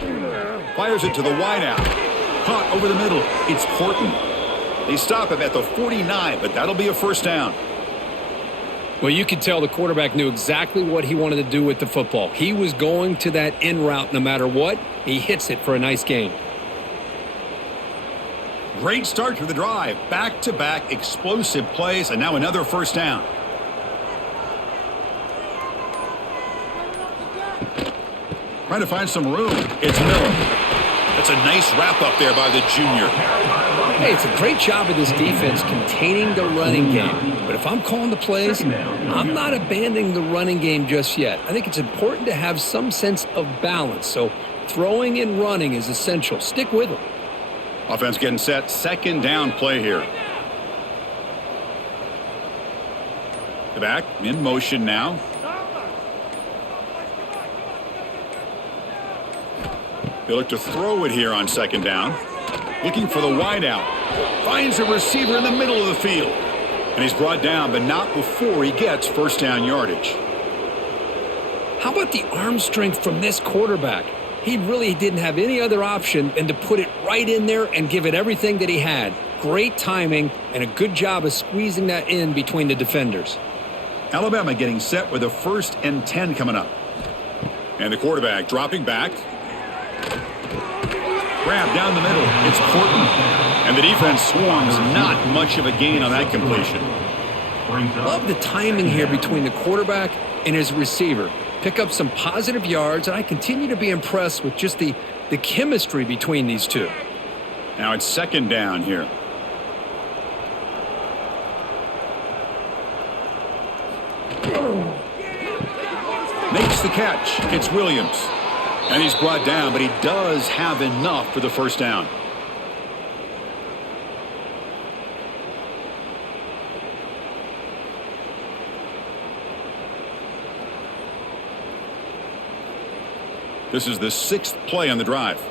Fires it to the wideout. Caught over the middle. It's Horton. They stop him at the 49, but that'll be a first down. Well, you could tell the quarterback knew exactly what he wanted to do with the football. He was going to that in route no matter what. He hits it for a nice gain. Great start to the drive. Back-to-back explosive plays, and now another first down. Trying to find some room. It's Miller. That's a nice wrap-up there by the junior. Hey, it's a great job of this defense containing the running game. But if I'm calling the plays, I'm not abandoning the running game just yet. I think it's important to have some sense of balance. So throwing and running is essential. Stick with them. Offense getting set. Second down play here. The back in motion now. They look to throw it here on second down. Looking for the wide out. Finds a receiver in the middle of the field. And he's brought down, but not before he gets first down yardage. How about the arm strength from this quarterback? He really didn't have any other option than to put it right in there and give it everything that he had. Great timing and a good job of squeezing that in between the defenders. Alabama getting set with a 1st and 10 coming up. And the quarterback dropping back. Grab down the middle. It's Horton. And the defense swarms. Not much of a gain on that completion. Love the timing here between the quarterback and his receiver. Pick up some positive yards, and I continue to be impressed with just the chemistry between these two. Now it's second down here. Makes the catch. It's Williams. And he's brought down, but he does have enough for the first down. This is the 6th play on the drive.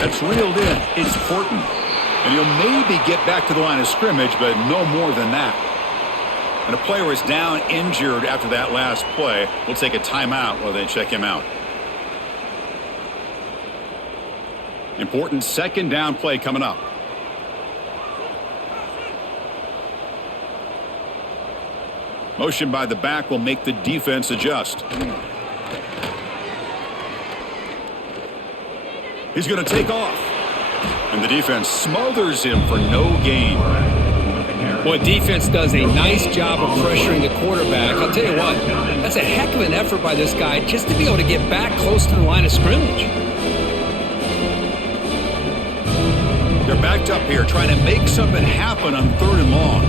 That's reeled in. It's Horton. And he'll maybe get back to the line of scrimmage, but no more than that. And a player is down injured after that last play. We'll take a timeout while they check him out. Important second down play coming up. Motion by the back will make the defense adjust. He's going to take off. And the defense smothers him for no gain. Boy, defense does a nice job of pressuring the quarterback. I'll tell you what, that's a heck of an effort by this guy just to be able to get back close to the line of scrimmage. They're backed up here trying to make something happen on 3rd and long.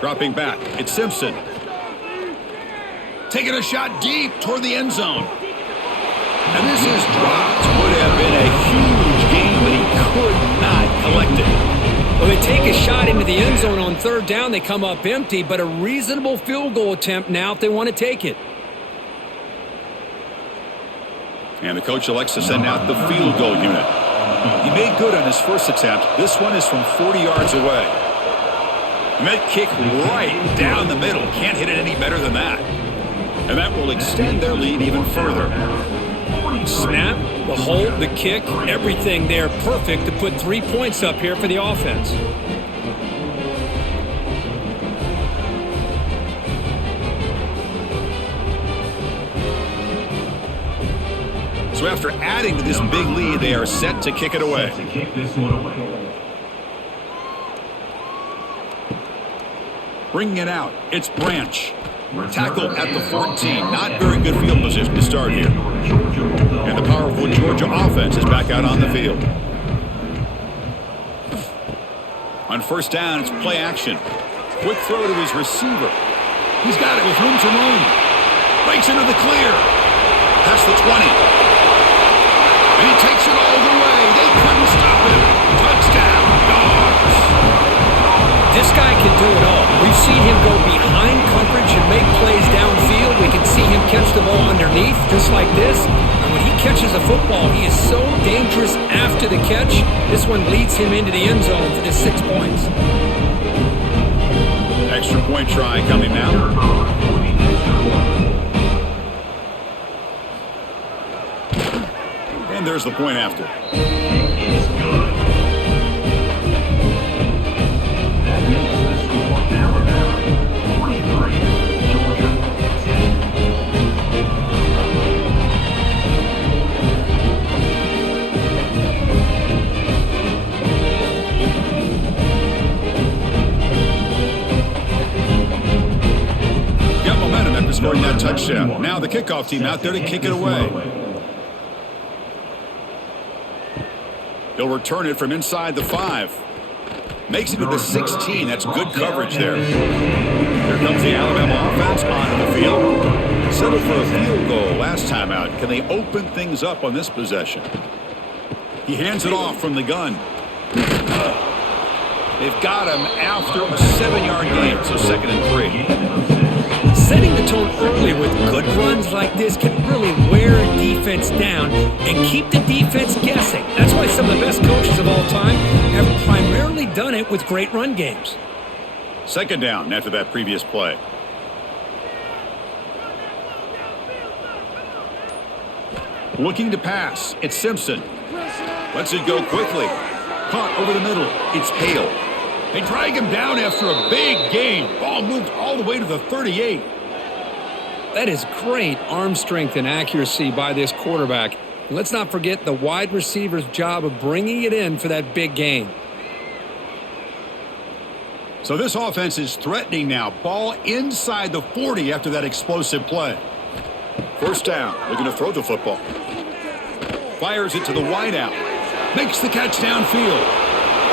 Dropping back, it's Simpson. Taking a shot deep toward the end zone. And this is dropped. Would have been a huge gain, but he could not collect it. Well, they take a shot into the end zone on 3rd down. They come up empty, but a reasonable field goal attempt now if they want to take it. And the coach elects to send out the field goal unit. He made good on his first attempt. This one is from 40 yards away. And that kick right down the middle. Can't hit it any better than that. And that will extend their lead even further. Snap, the hold, the kick, everything there perfect to put 3 points up here for the offense. So after adding to this big lead, they are set to kick it away. Bringing it out, it's Branch. Tackled at the 14. Not very good field position to start here. And the powerful Georgia offense is back out on the field. On first down, it's play action. Quick throw to his receiver. He's got it with room to roam. Breaks into the clear. That's the 20. And he takes it all the way. They couldn't stop him. Touchdown, Dogs. This guy can do it all. We've seen him go behind coverage and make plays downfield. We can see him catch the ball underneath, just like this. And when he catches a football, he is so dangerous after the catch. This one leads him into the end zone for the 6 points. Extra point try coming now. And there's the point after. scoring that touchdown. Now the kickoff team out there to kick it away. He'll return it from inside the 5. Makes it to the 16. That's good coverage there. Here comes the Alabama offense onto the field. Settled for a field goal last time out. Can they open things up on this possession? He hands it off from the gun. They've got him after a 7-yard gain, so 2nd and 3. Setting the tone early with good runs like this can really wear a defense down and keep the defense guessing. That's why some of the best coaches of all time have primarily done it with great run games. 2nd down after that previous play. Looking to pass. It's Simpson. Lets it go quickly. Caught over the middle. It's Hale. They drag him down after a big gain. Ball moved all the way to the 38. That is great arm strength and accuracy by this quarterback. And let's not forget the wide receiver's job of bringing it in for that big gain. So this offense is threatening now. Ball inside the 40 after that explosive play. 1st down. They're going to throw the football. Fires it to the wideout. Makes the catch downfield.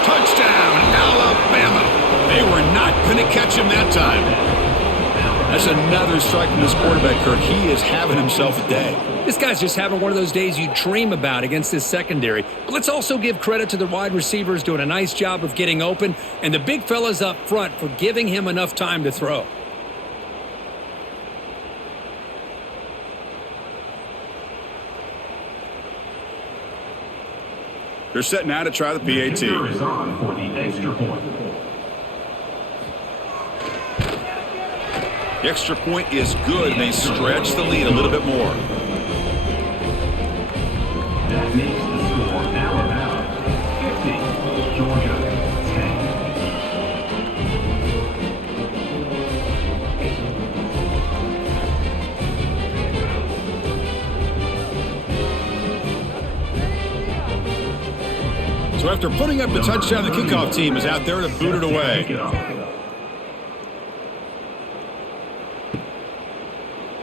Touchdown, Alabama. They were not going to catch him that time. That's another strike from this quarterback, Kirk. He is having himself a day. This guy's just having one of those days you dream about against this secondary. But let's also give credit to the wide receivers doing a nice job of getting open and the big fellas up front for giving him enough time to throw. They're setting out to try the PAT. Is on for the extra point. The extra point is good, and they stretch the lead a little bit more. That makes the score Alabama 50, Georgia 10. So after putting up the touchdown, the kickoff team is out there to boot it away.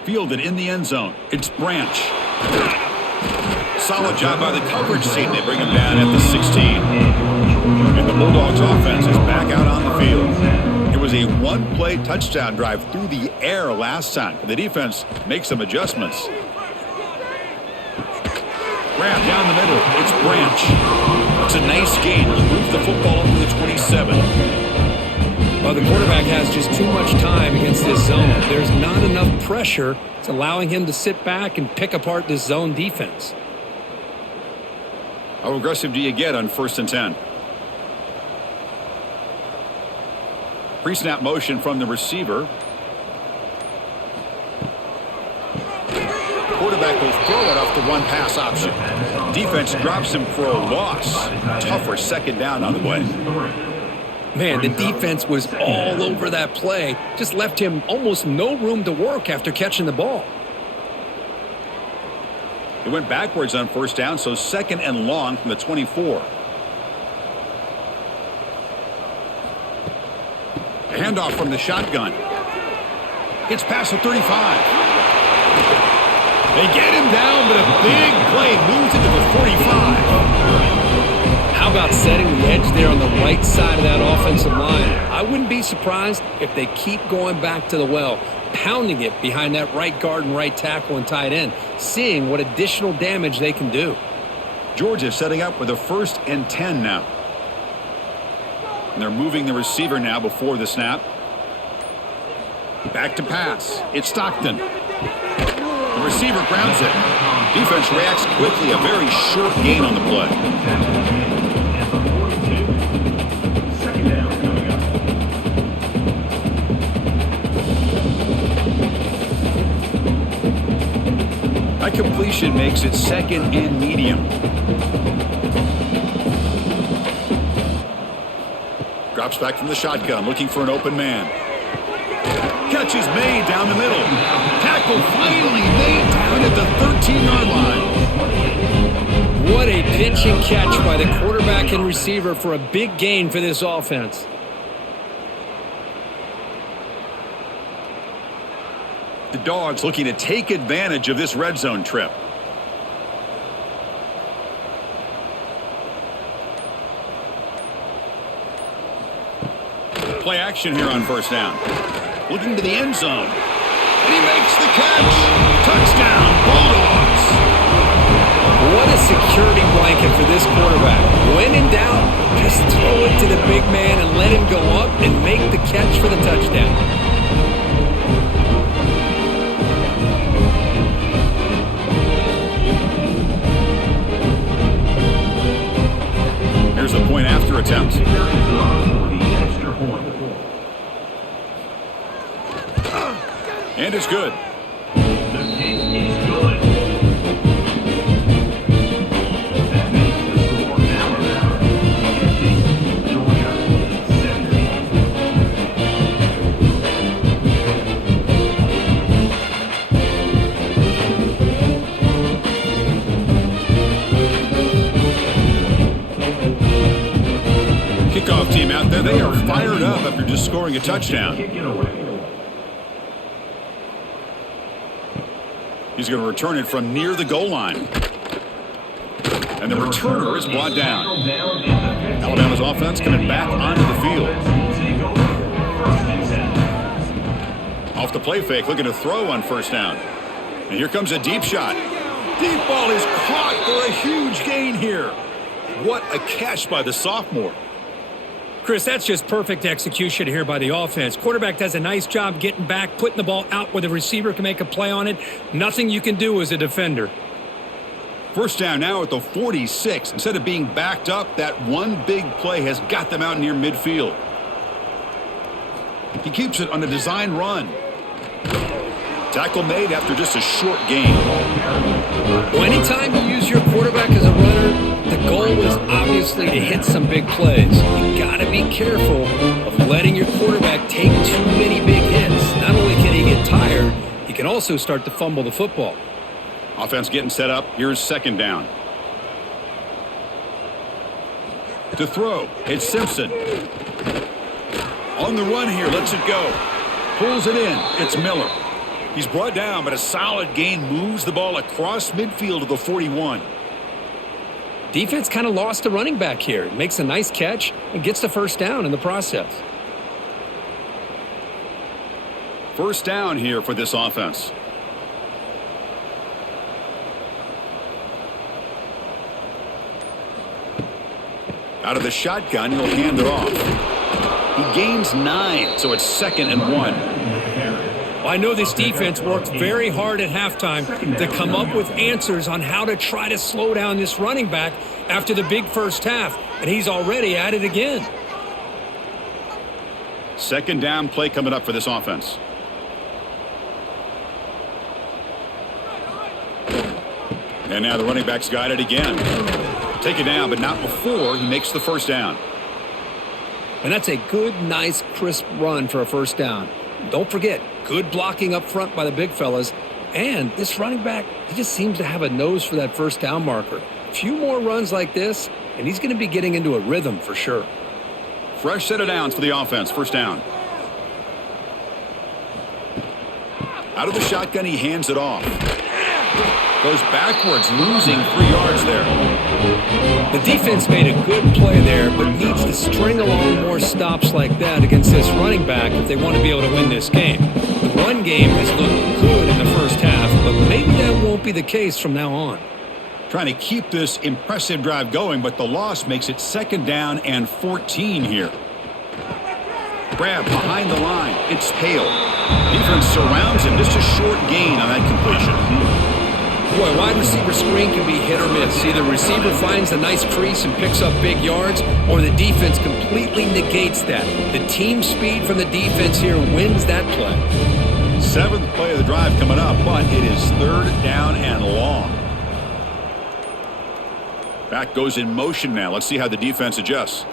Fielded in the end zone. It's Branch. Solid job by the coverage team. They bring him down at the 16. And the Bulldogs offense is back out on the field. It was a one-play touchdown drive through the air last time. The defense makes some adjustments. Grab down the middle. It's Branch. It's a nice gain. He moves the football up to the 27. Well, the quarterback has just too much time against this zone. There's not enough pressure. It's allowing him to sit back and pick apart this zone defense. How aggressive do you get on 1st and 10? Pre-snap motion from the receiver. Quarterback will throw it off the run-pass option. Defense drops him for a loss. Tougher 2nd down on the way. Man, the defense was all over that play. Just left him almost no room to work after catching the ball. He went backwards on 1st down, so 2nd and long from the 24. A handoff from the shotgun. It's past the 35. They get him down, but a big play moves into the 45. How about setting the edge there on the right side of that offensive line? I wouldn't be surprised if they keep going back to the well, pounding it behind that right guard and right tackle and tight end, seeing what additional damage they can do. Georgia setting up with a 1st and 10 now. And they're moving the receiver now before the snap. Back to pass. It's Stockton. The receiver grounds it. Defense reacts quickly. A very short gain on the play. That completion makes it 2nd and medium. Drops back from the shotgun, looking for an open man. Catch is made down the middle. Tackle finally made down at the 13-yard line. What a pitch and catch by the quarterback and receiver for a big gain for this offense. The Dogs looking to take advantage of this red zone trip. Play action here on first down. Looking to the end zone. And he makes the catch. Touchdown, Bulldogs. What a security blanket for this quarterback. When in doubt, just throw it to the big man and let him go up and make the catch for the touchdown. Here's the point after attempt. And it's good. The kick is good. That makes the score now about 50. Georgia 17. Kickoff team out there, they are fired up after just scoring a touchdown. Kick it away. He's going to return it from near the goal line. And the returner is brought down. Alabama's offense coming back onto the field. Off the play fake, looking to throw on first down. And here comes a deep shot. Deep ball is caught for a huge gain here. What a catch by the sophomore. Chris, that's just perfect execution here by the offense. Quarterback does a nice job getting back, putting the ball out where the receiver can make a play on it. Nothing you can do as a defender. First down now at the 46. Instead of being backed up, that one big play has got them out near midfield. He keeps it on a design run. Tackle made after just a short gain. Well, anytime you use your quarterback as a runner, the goal is obviously to hit some big plays. You got to be careful of letting your quarterback take too many big hits. Not only can he get tired, he can also start to fumble the football. Offense getting set up. Here's second down. To throw, it's Simpson. On the run here, lets it go. Pulls it in, it's Miller. He's brought down, but a solid gain moves the ball across midfield to the 41. Defense kind of lost the running back here. Makes a nice catch and gets the first down in the process. First down here for this offense. Out of the shotgun, he'll hand it off. He gains 9, so it's 2nd and 1. I know this defense worked very hard at halftime to come up with answers on how to try to slow down this running back after the big first half, and he's already at it again. Second down play coming up for this offense. And now the running back's got it again. Take it down, but not before he makes the first down. And that's a good, nice, crisp run for a first down. Don't forget, good blocking up front by the big fellas. And this running back, he just seems to have a nose for that first down marker. A few more runs like this, and he's going to be getting into a rhythm for sure. Fresh set of downs for the offense. First down. Out of the shotgun, he hands it off. Goes backwards, losing 3 yards there. The defense made a good play there, but needs to string along more stops like that against this running back if they want to be able to win this game. The run game has looked good in the first half, but maybe that won't be the case from now on. Trying to keep this impressive drive going, but the loss makes it second down and 14 here. Grab behind the line. It's Hale. Defense surrounds him. Just a short gain on that completion. Boy, wide receiver screen can be hit or miss. Either receiver finds a nice crease and picks up big yards, or the defense completely negates that. The team speed from the defense here wins that play. 7th play of the drive coming up, but it is 3rd down and long. Back goes in motion now. Let's see how the defense adjusts.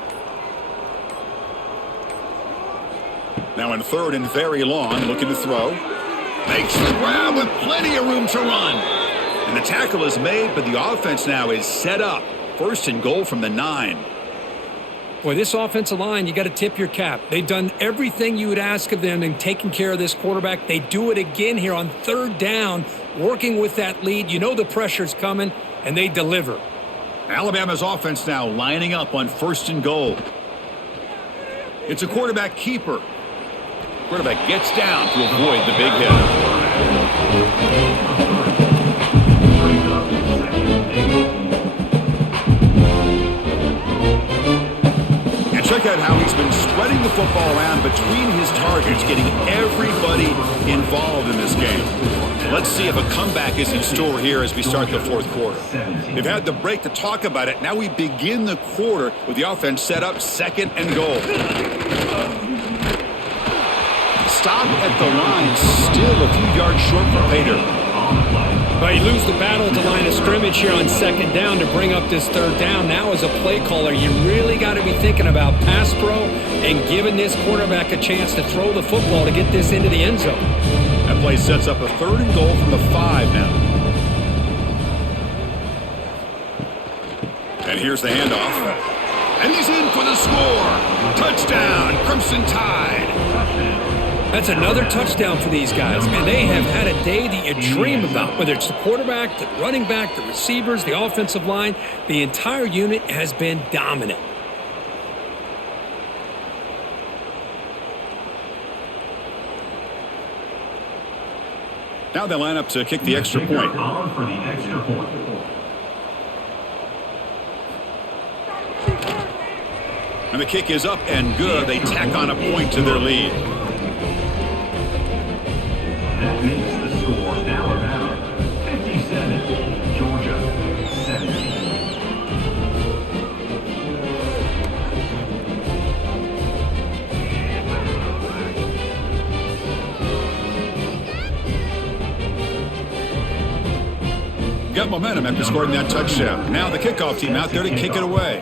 Now in 3rd and very long, looking to throw. Makes the grab with plenty of room to run. And the tackle is made, but the offense now is set up. 1st and goal from the 9. Boy, this offensive line, you got to tip your cap. They've done everything you would ask of them in taking care of this quarterback. They do it again here on third down, working with that lead. You know the pressure's coming, and they deliver. Alabama's offense now lining up on 1st and goal. It's a quarterback keeper. Quarterback gets down to avoid the big hit. And check out how he's been spreading the football around between his targets, getting everybody involved in this game. Let's see if a comeback is in store here as we start the 4th quarter. They've had the break to talk about it. Now we begin the quarter with the offense set up 2nd and goal. Stop at the line, still a few yards short for Pater. But you lose the battle at the line of scrimmage here on 2nd down to bring up this 3rd down. Now as a play caller, you really got to be thinking about pass pro and giving this quarterback a chance to throw the football to get this into the end zone. That play sets up a 3rd and goal from the 5 now. And here's the handoff. And he's in for the score. Touchdown, Crimson Tide. That's another touchdown for these guys. Man, they have had a day that you dream about, whether it's the quarterback, the running back, the receivers, the offensive line. The entire unit has been dominant. Now they line up to kick the extra point. And the kick is up and good. They tack on a point to their lead. That makes the score Alabama 57, Georgia 17. Got momentum after scoring that touchdown. Now the kickoff team out there to kick it away.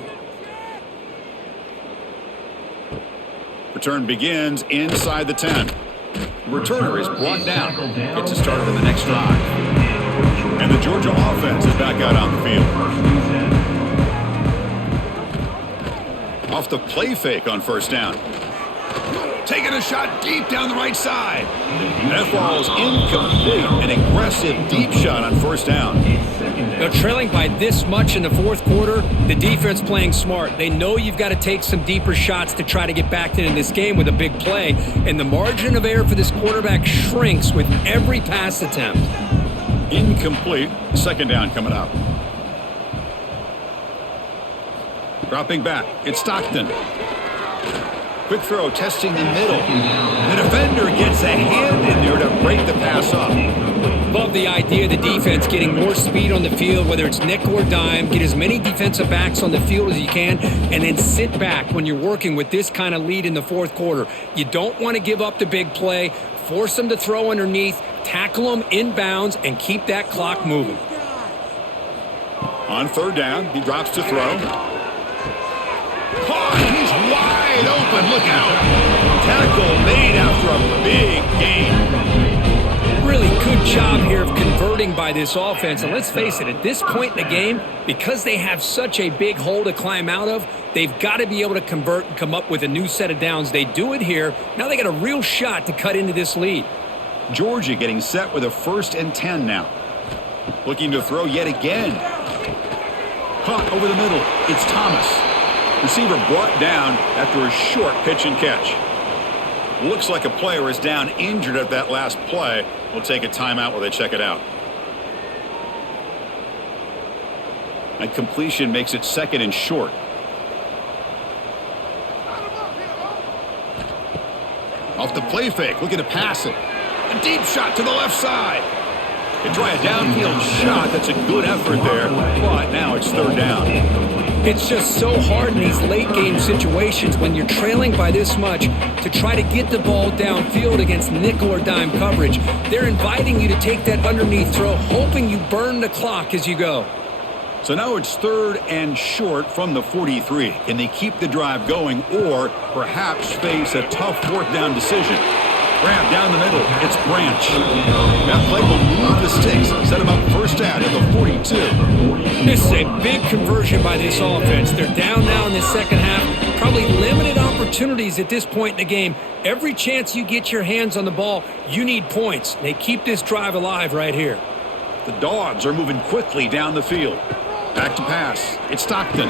Return begins inside the 10. The returner is brought down. Gets it started in the next drive. And the Georgia offense is back out on the field. Off the play fake on 1st down. Taking a shot deep down the right side. That ball is incomplete. An aggressive deep shot on 1st down. They're trailing by this much in the 4th quarter. The defense playing smart. They know you've got to take some deeper shots to try to get back into this game with a big play. And the margin of error for this quarterback shrinks with every pass attempt. Incomplete. 2nd down coming up. Dropping back. It's Stockton. Quick throw, testing the middle. The defender gets a hand in there to break the pass up. Love the idea of the defense getting more speed on the field, whether it's nickel or dime. Get as many defensive backs on the field as you can, and then sit back when you're working with this kind of lead in the 4th quarter. You don't want to give up the big play. Force them to throw underneath, tackle them inbounds, and keep that clock moving. On 3rd down, he drops to throw. Caught! He's wide open. Look out. Tackle made after a big gain. Really good job here of converting by this offense. And let's face it, at this point in the game, because they have such a big hole to climb out of, they've got to be able to convert and come up with a new set of downs. They do it here. Now they got a real shot to cut into this lead. Georgia getting set with a 1st and 10 now. Looking to throw yet again. Caught over the middle. It's Thomas. Receiver brought down after a short pitch and catch. Looks like a player is down injured at that last play. We'll take a timeout while they check it out. A completion makes it 2nd and short. Off the play fake, looking to pass it. A deep shot to the left side. They try a downfield shot. That's a good effort there, but now it's 3rd down. It's just so hard in these late game situations when you're trailing by this much to try to get the ball downfield against nickel or dime coverage. They're inviting you to take that underneath throw, hoping you burn the clock as you go. So now it's 3rd and short from the 43. Can they keep the drive going or perhaps face a tough 4th down decision? Grab down the middle. It's Branch. That play will move the sticks. Set him up 1st down at the 42. This is a big conversion by this offense. They're down now in the 2nd half. probably limited opportunities at this point in the game. Every chance you get your hands on the ball, you need points. They keep this drive alive right here. The Dogs are moving quickly down the field. Back to pass. It's Stockton.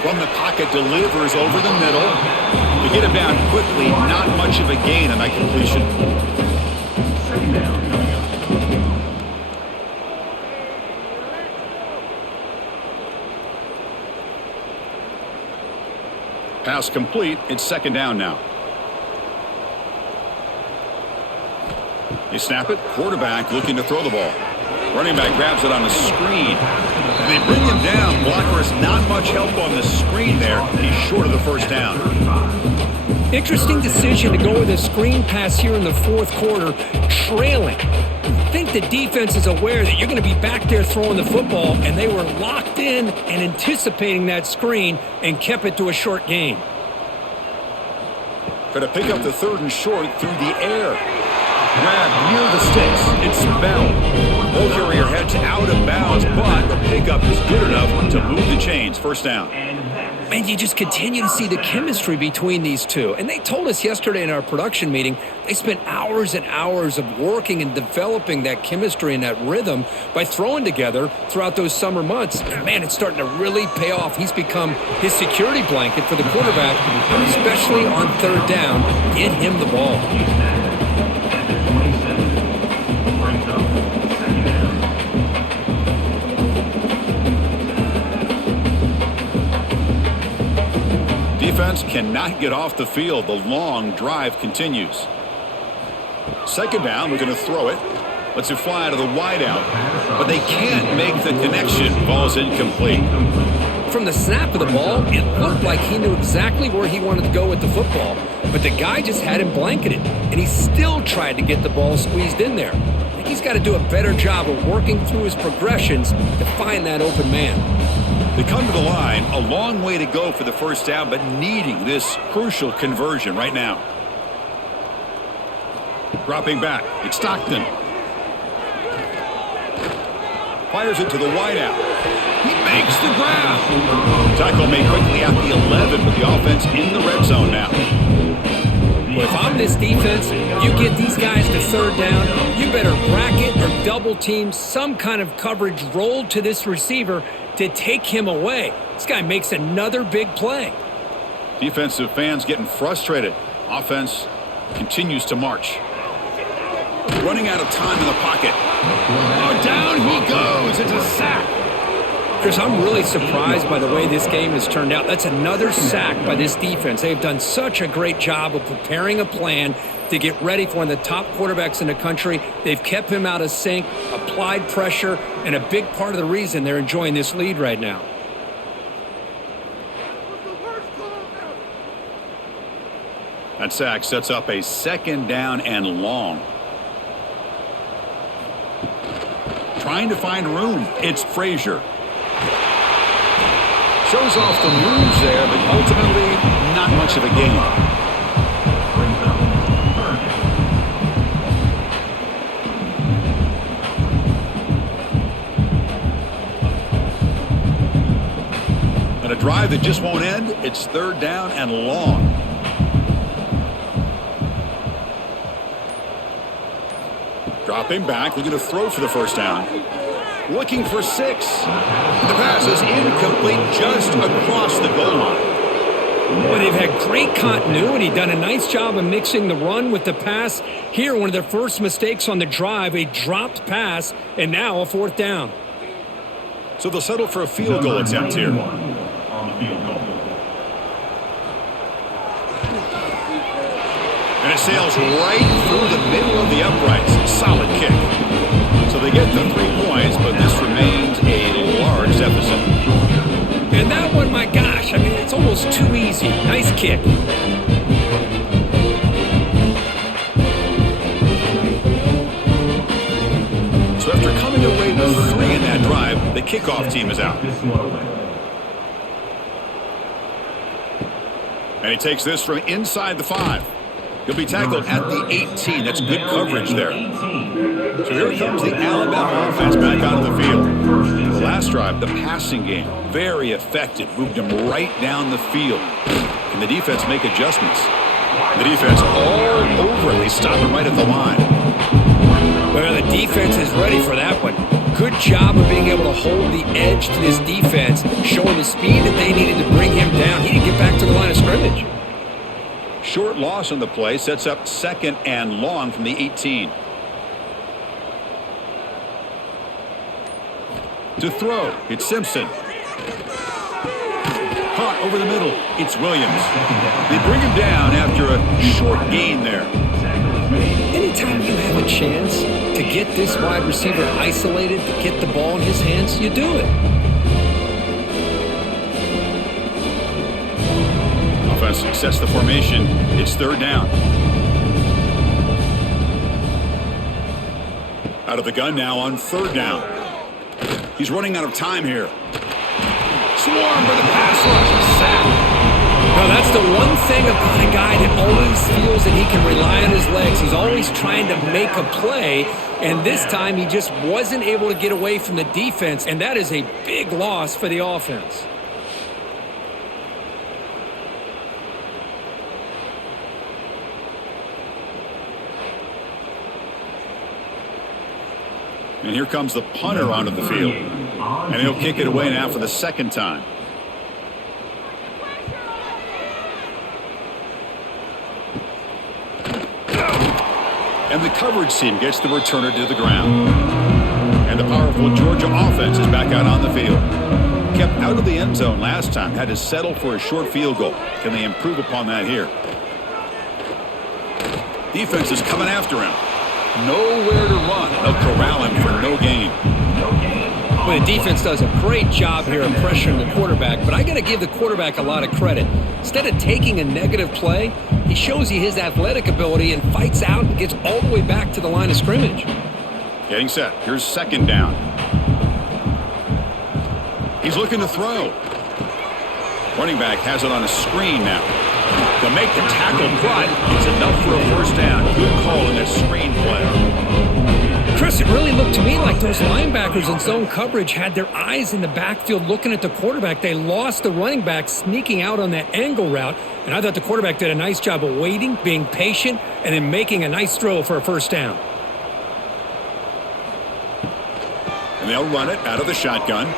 From the pocket, delivers over the middle. To get him down quickly, not much of a gain on that completion. Second down. Pass complete. It's second down now. They snap it. Quarterback looking to throw the ball. Running back grabs it on the screen. And they bring him down. Blockers not much help on the screen there. He's short of the first down. Interesting decision to go with a screen pass here in the fourth quarter, trailing. I think the defense is aware that you're going to be back there throwing the football, and they were locked in and anticipating that screen and kept it to a short gain. Try to pick up the third and short through the air. Grab near the sticks. It's Bell. Ball carrier heads out of bounds, but the pickup is good enough to move the chains. First down. And you just continue to see the chemistry between these two. And they told us yesterday in our production meeting, they spent hours and hours of working and developing that chemistry and that rhythm by throwing together throughout those summer months. And man, it's starting to really pay off. He's become his security blanket for the quarterback, especially on third down. Get him the ball. Defense cannot get off the field. The long drive continues. Second down, we're going to throw it. Lets it fly to the wideout. But they can't make the connection. Ball's incomplete. From the snap of the ball, it looked like he knew exactly where he wanted to go with the football. But the guy just had him blanketed. And he still tried to get the ball squeezed in there. I think he's got to do a better job of working through his progressions to find that open man. They come to the line, a long way to go for the first down, but needing this crucial conversion right now. Dropping back, it's Stockton. Fires it to the wideout. He makes the grab. Tackle made quickly at the 11, with the offense in the red zone now. Well, if I'm this defense, you get these guys to third down, you better bracket or double team some kind of coverage rolled to this receiver to take him away. This guy makes another big play. Defensive fans getting frustrated. Offense continues to march. Running out of time in the pocket. Oh, down he goes. It's a sack. Chris, I'm really surprised by the way this game has turned out. That's another sack by this defense. They've done such a great job of preparing a plan to get ready for one of the top quarterbacks in the country. They've kept him out of sync, applied pressure, and a big part of the reason they're enjoying this lead right now. That sack sets up a second down and long. Trying to find room. It's Frazier. Shows off the moves there, but ultimately not much of a gain. And a drive that just won't end. It's third down and long. Dropping back, looking to throw for the first down. Looking for 6. The pass is incomplete just across the goal line. Well, they've had great continuity, done a nice job of mixing the run with the pass. Here, one of their first mistakes on the drive, a dropped pass, and now a fourth down. So they'll settle for a field goal attempt here. On the field goal. And it sails right through the middle of the uprights. Solid kick. So they get the 3 points, but this remains a large deficit. And that one, my gosh, I mean, it's almost too easy. Nice kick. So after coming away with 3 in that drive, the kickoff team is out. And he takes this from inside the 5. He'll be tackled at the 18. That's good coverage there. So here comes the Alabama offense back onto the field. The last drive, the passing game, very effective. Moved him right down the field. and the defense make adjustments. The defense all over it. They stop him right at the line. Well, the defense is ready for that one. Good job of being able to hold the edge to this defense, showing the speed that they needed to bring him down. He didn't get back to the line of scrimmage. Short loss on the play sets up 2nd and long from the 18. To throw, it's Simpson. Caught over the middle, it's Williams. They bring him down after a short gain there. Anytime you have a chance to get this wide receiver isolated, to get the ball in his hands, you do it. Offense sets the formation. It's 3rd down. Out of the gun now on 3rd down. He's running out of time here. Swarmed by the pass rush. Sack. Now, that's the one thing about a guy that always feels that he can rely on his legs. He's always trying to make a play, and this time he just wasn't able to get away from the defense, and that is a big loss for the offense. And here comes the punter onto the field. And he'll kick it away now for the 2nd time. And the coverage team gets the returner to the ground. And the powerful Georgia offense is back out on the field. Kept out of the end zone last time, had to settle for a short field goal. Can they improve upon that here? Defense is coming after him. Nowhere to run. They'll corral him for no gain. Well, the defense does a great job here of pressuring the quarterback, but I got to give the quarterback a lot of credit. Instead of taking a negative play, he shows you his athletic ability and fights out and gets all the way back to the line of scrimmage. Getting set. Here's 2nd down. He's looking to throw. Running back has it on a screen now. They'll make the tackle, but it's enough for a 1st down. Good call in that screen play. Chris, it really looked to me like those linebackers in zone coverage had their eyes in the backfield looking at the quarterback. They lost the running back sneaking out on that angle route, and I thought the quarterback did a nice job of waiting, being patient, and then making a nice throw for a 1st down. And they'll run it out of the shotgun.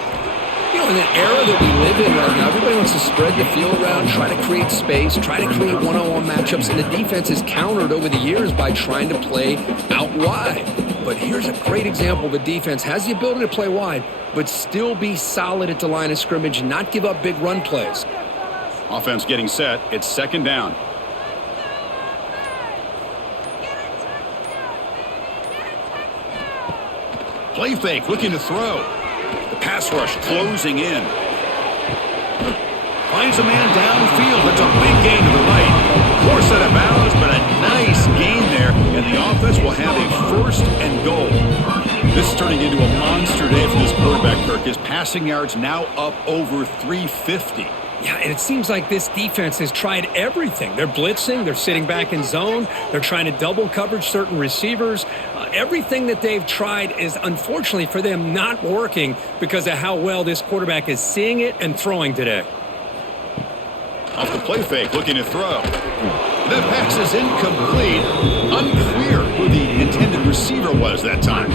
You know, in the era that we live in right now, everybody wants to spread the field around, try to create space, try to create one-on-one matchups, and the defense is countered over the years by trying to play out wide. But here's a great example. The defense has the ability to play wide, but still be solid at the line of scrimmage and not give up big run plays. Offense getting set. It's 2nd down. Play fake, looking to throw. The pass rush closing in. Finds a man downfield. That's a big gain to the right. Poor set of bounds, but a nice gain there. And the offense will have a 1st and goal. This is turning into a monster day for this quarterback, Kirk. His passing yards now up over 350. Yeah, and it seems like this defense has tried everything. They're blitzing, they're sitting back in zone, they're trying to double coverage certain receivers. Everything that they've tried is, unfortunately for them, not working because of how well this quarterback is seeing it and throwing today. Off the play fake, looking to throw. The pass is incomplete. Unclear who the intended receiver was that time.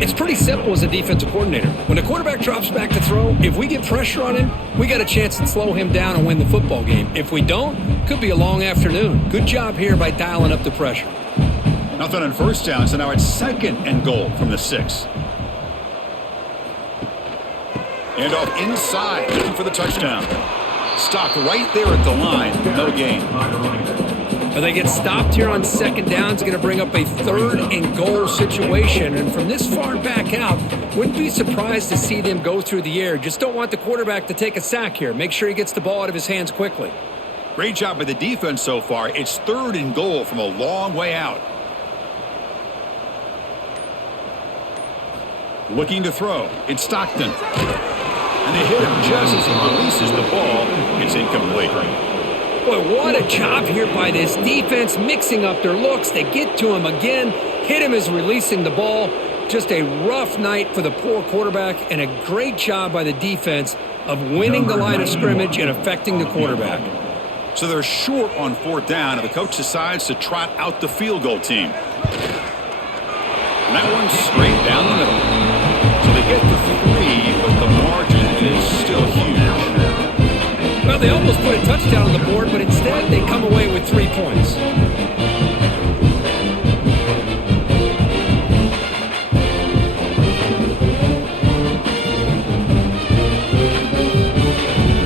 It's pretty simple as a defensive coordinator. When the quarterback drops back to throw, if we get pressure on him, we got a chance to slow him down and win the football game. If we don't, could be a long afternoon. Good job here by dialing up the pressure. Nothing on 1st down, so now it's 2nd and goal from the 6. And off inside, looking for the touchdown. Stopped right there at the line. No gain. But they get stopped here on 2nd down. It's going to bring up a 3rd and goal situation. And from this far back out, wouldn't be surprised to see them go through the air. Just don't want the quarterback to take a sack here. Make sure he gets the ball out of his hands quickly. Great job by the defense so far. It's 3rd and goal from a long way out. Looking to throw. It's Stockton. And they hit him just as he releases the ball. It's incomplete. Boy, what a job here by this defense, mixing up their looks. They get to him again, hit him as releasing the ball. Just a rough night for the poor quarterback, and a great job by the defense of winning the line of scrimmage and affecting the quarterback. So they're short on 4th down, and the coach decides to trot out the field goal team. And that one's straight down the middle. So they get the 3, but the margin is still huge. Well, they almost put a touchdown on the board, but instead they come away with 3 points.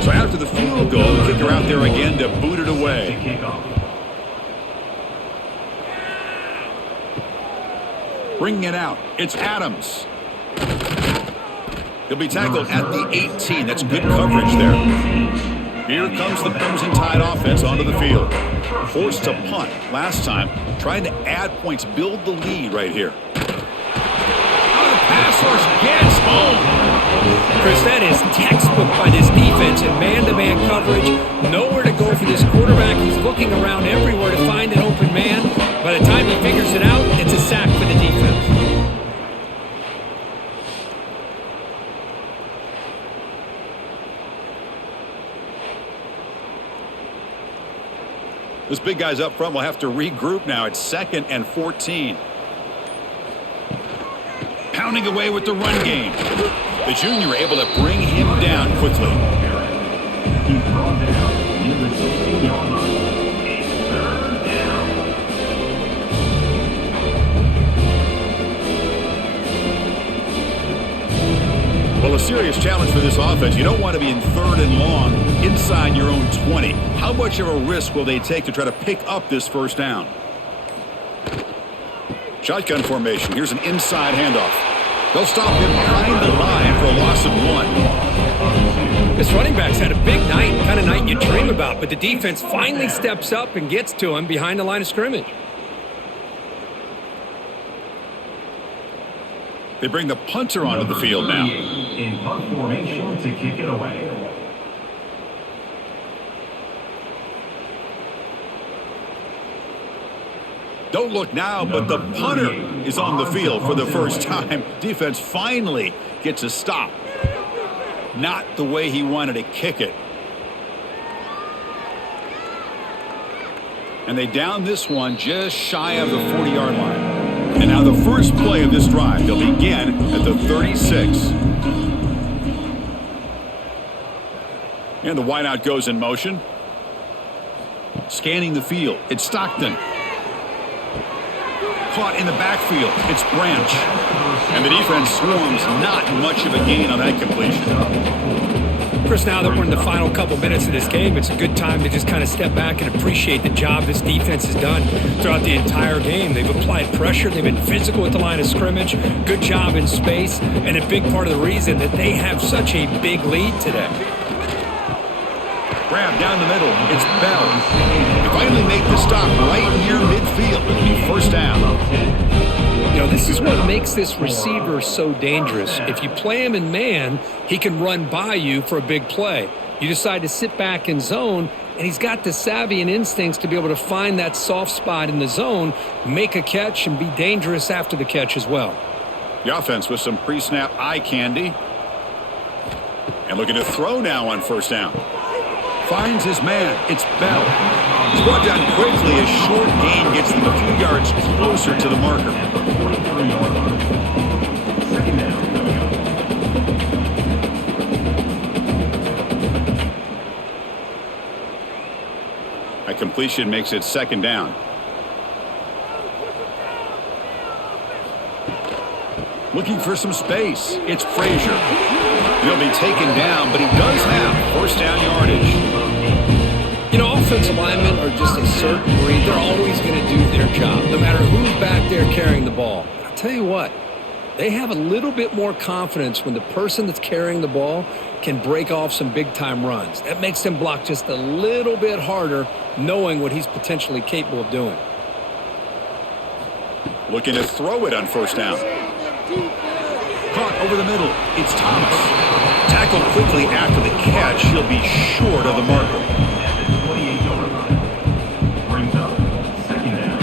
So after the field goal, the kicker out there again to boot it away. Bringing it out, it's Adams. He'll be tackled at the 18. That's good coverage there. Here comes the Crimson Tide offense onto the field. Forced to punt last time, trying to add points, build the lead right here. Oh, the pass rush gets home. Chris, that is textbook by this defense in man-to-man coverage. Nowhere to go for this quarterback. He's looking around everywhere to find an open man. By the time he figures it out, it's a sack for the defense. This big guy's up front will have to regroup now. It's 2nd and 14. Pounding away with the run game. The junior able to bring him down quickly. He's brought down in the 16-yard line. It's 3rd down. Well, a serious challenge for this offense. You don't want to be in 3rd and long inside your own 20. How much of a risk will they take to try to pick up this 1st down? Shotgun formation. Here's an inside handoff. They'll stop him behind the line for a loss of 1. This running back's had a big night, kind of night you dream about, but the defense finally steps up and gets to him behind the line of scrimmage. They bring the punter onto the field now. In punt formation to kick it away. Don't look now, but the punter is on the field for the first time. Defense finally gets a stop. Not the way he wanted to kick it. And they down this one just shy of the 40-yard line. And now the first play of this drive. They'll begin at the 36. And the wideout goes in motion. Scanning the field. It's Stockton. Caught in the backfield. It's Branch. And the defense swarms. Not much of a gain on that completion. Chris, now that we're in the final couple minutes of this game, it's a good time to just kind of step back and appreciate the job this defense has done throughout the entire game. They've applied pressure. They've been physical at the line of scrimmage. Good job in space. And a big part of the reason that they have such a big lead today. Grab down the middle. It's Bell. They finally make the stop right near midfield. It'll be 1st down. You know, this is what makes this receiver so dangerous. If you play him in man, he can run by you for a big play. You decide to sit back in zone, and he's got the savvy and instincts to be able to find that soft spot in the zone, make a catch, and be dangerous after the catch as well. The offense with some pre-snap eye candy. And looking to throw now on 1st down. Finds his man. It's Bell. He's brought down quickly. A short gain gets them a few yards closer to the marker. A completion makes it 2nd down. Looking for some space. It's Frazier. He'll be taken down, but he does have 1st down yardage. You know, offensive linemen are just a certain breed. They're always going to do their job, no matter who's back there carrying the ball. I'll tell you what, they have a little bit more confidence when the person that's carrying the ball can break off some big-time runs. That makes them block just a little bit harder, knowing what he's potentially capable of doing. Looking to throw it on 1st down. Caught over the middle. It's Thomas. Tackled quickly after the catch. He'll be short of the marker. Brings up 2nd down.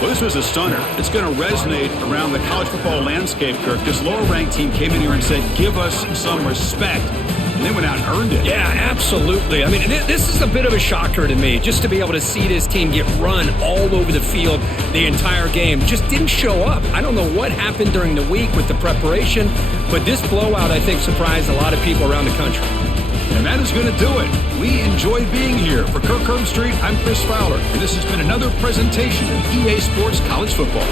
Well, this was a stunner. It's going to resonate around the college football landscape, Kirk. This lower-ranked team came in here and said, give us some respect. And they went out and earned it. Yeah, absolutely. I mean, this is a bit of a shocker to me, just to be able to see this team get run all over the field the entire game. Just didn't show up. I don't know what happened during the week with the preparation, but this blowout, I think, surprised a lot of people around the country. And that is going to do it. We enjoyed being here. For Kirk Herbstreit, I'm Chris Fowler, and this has been another presentation of EA Sports College Football.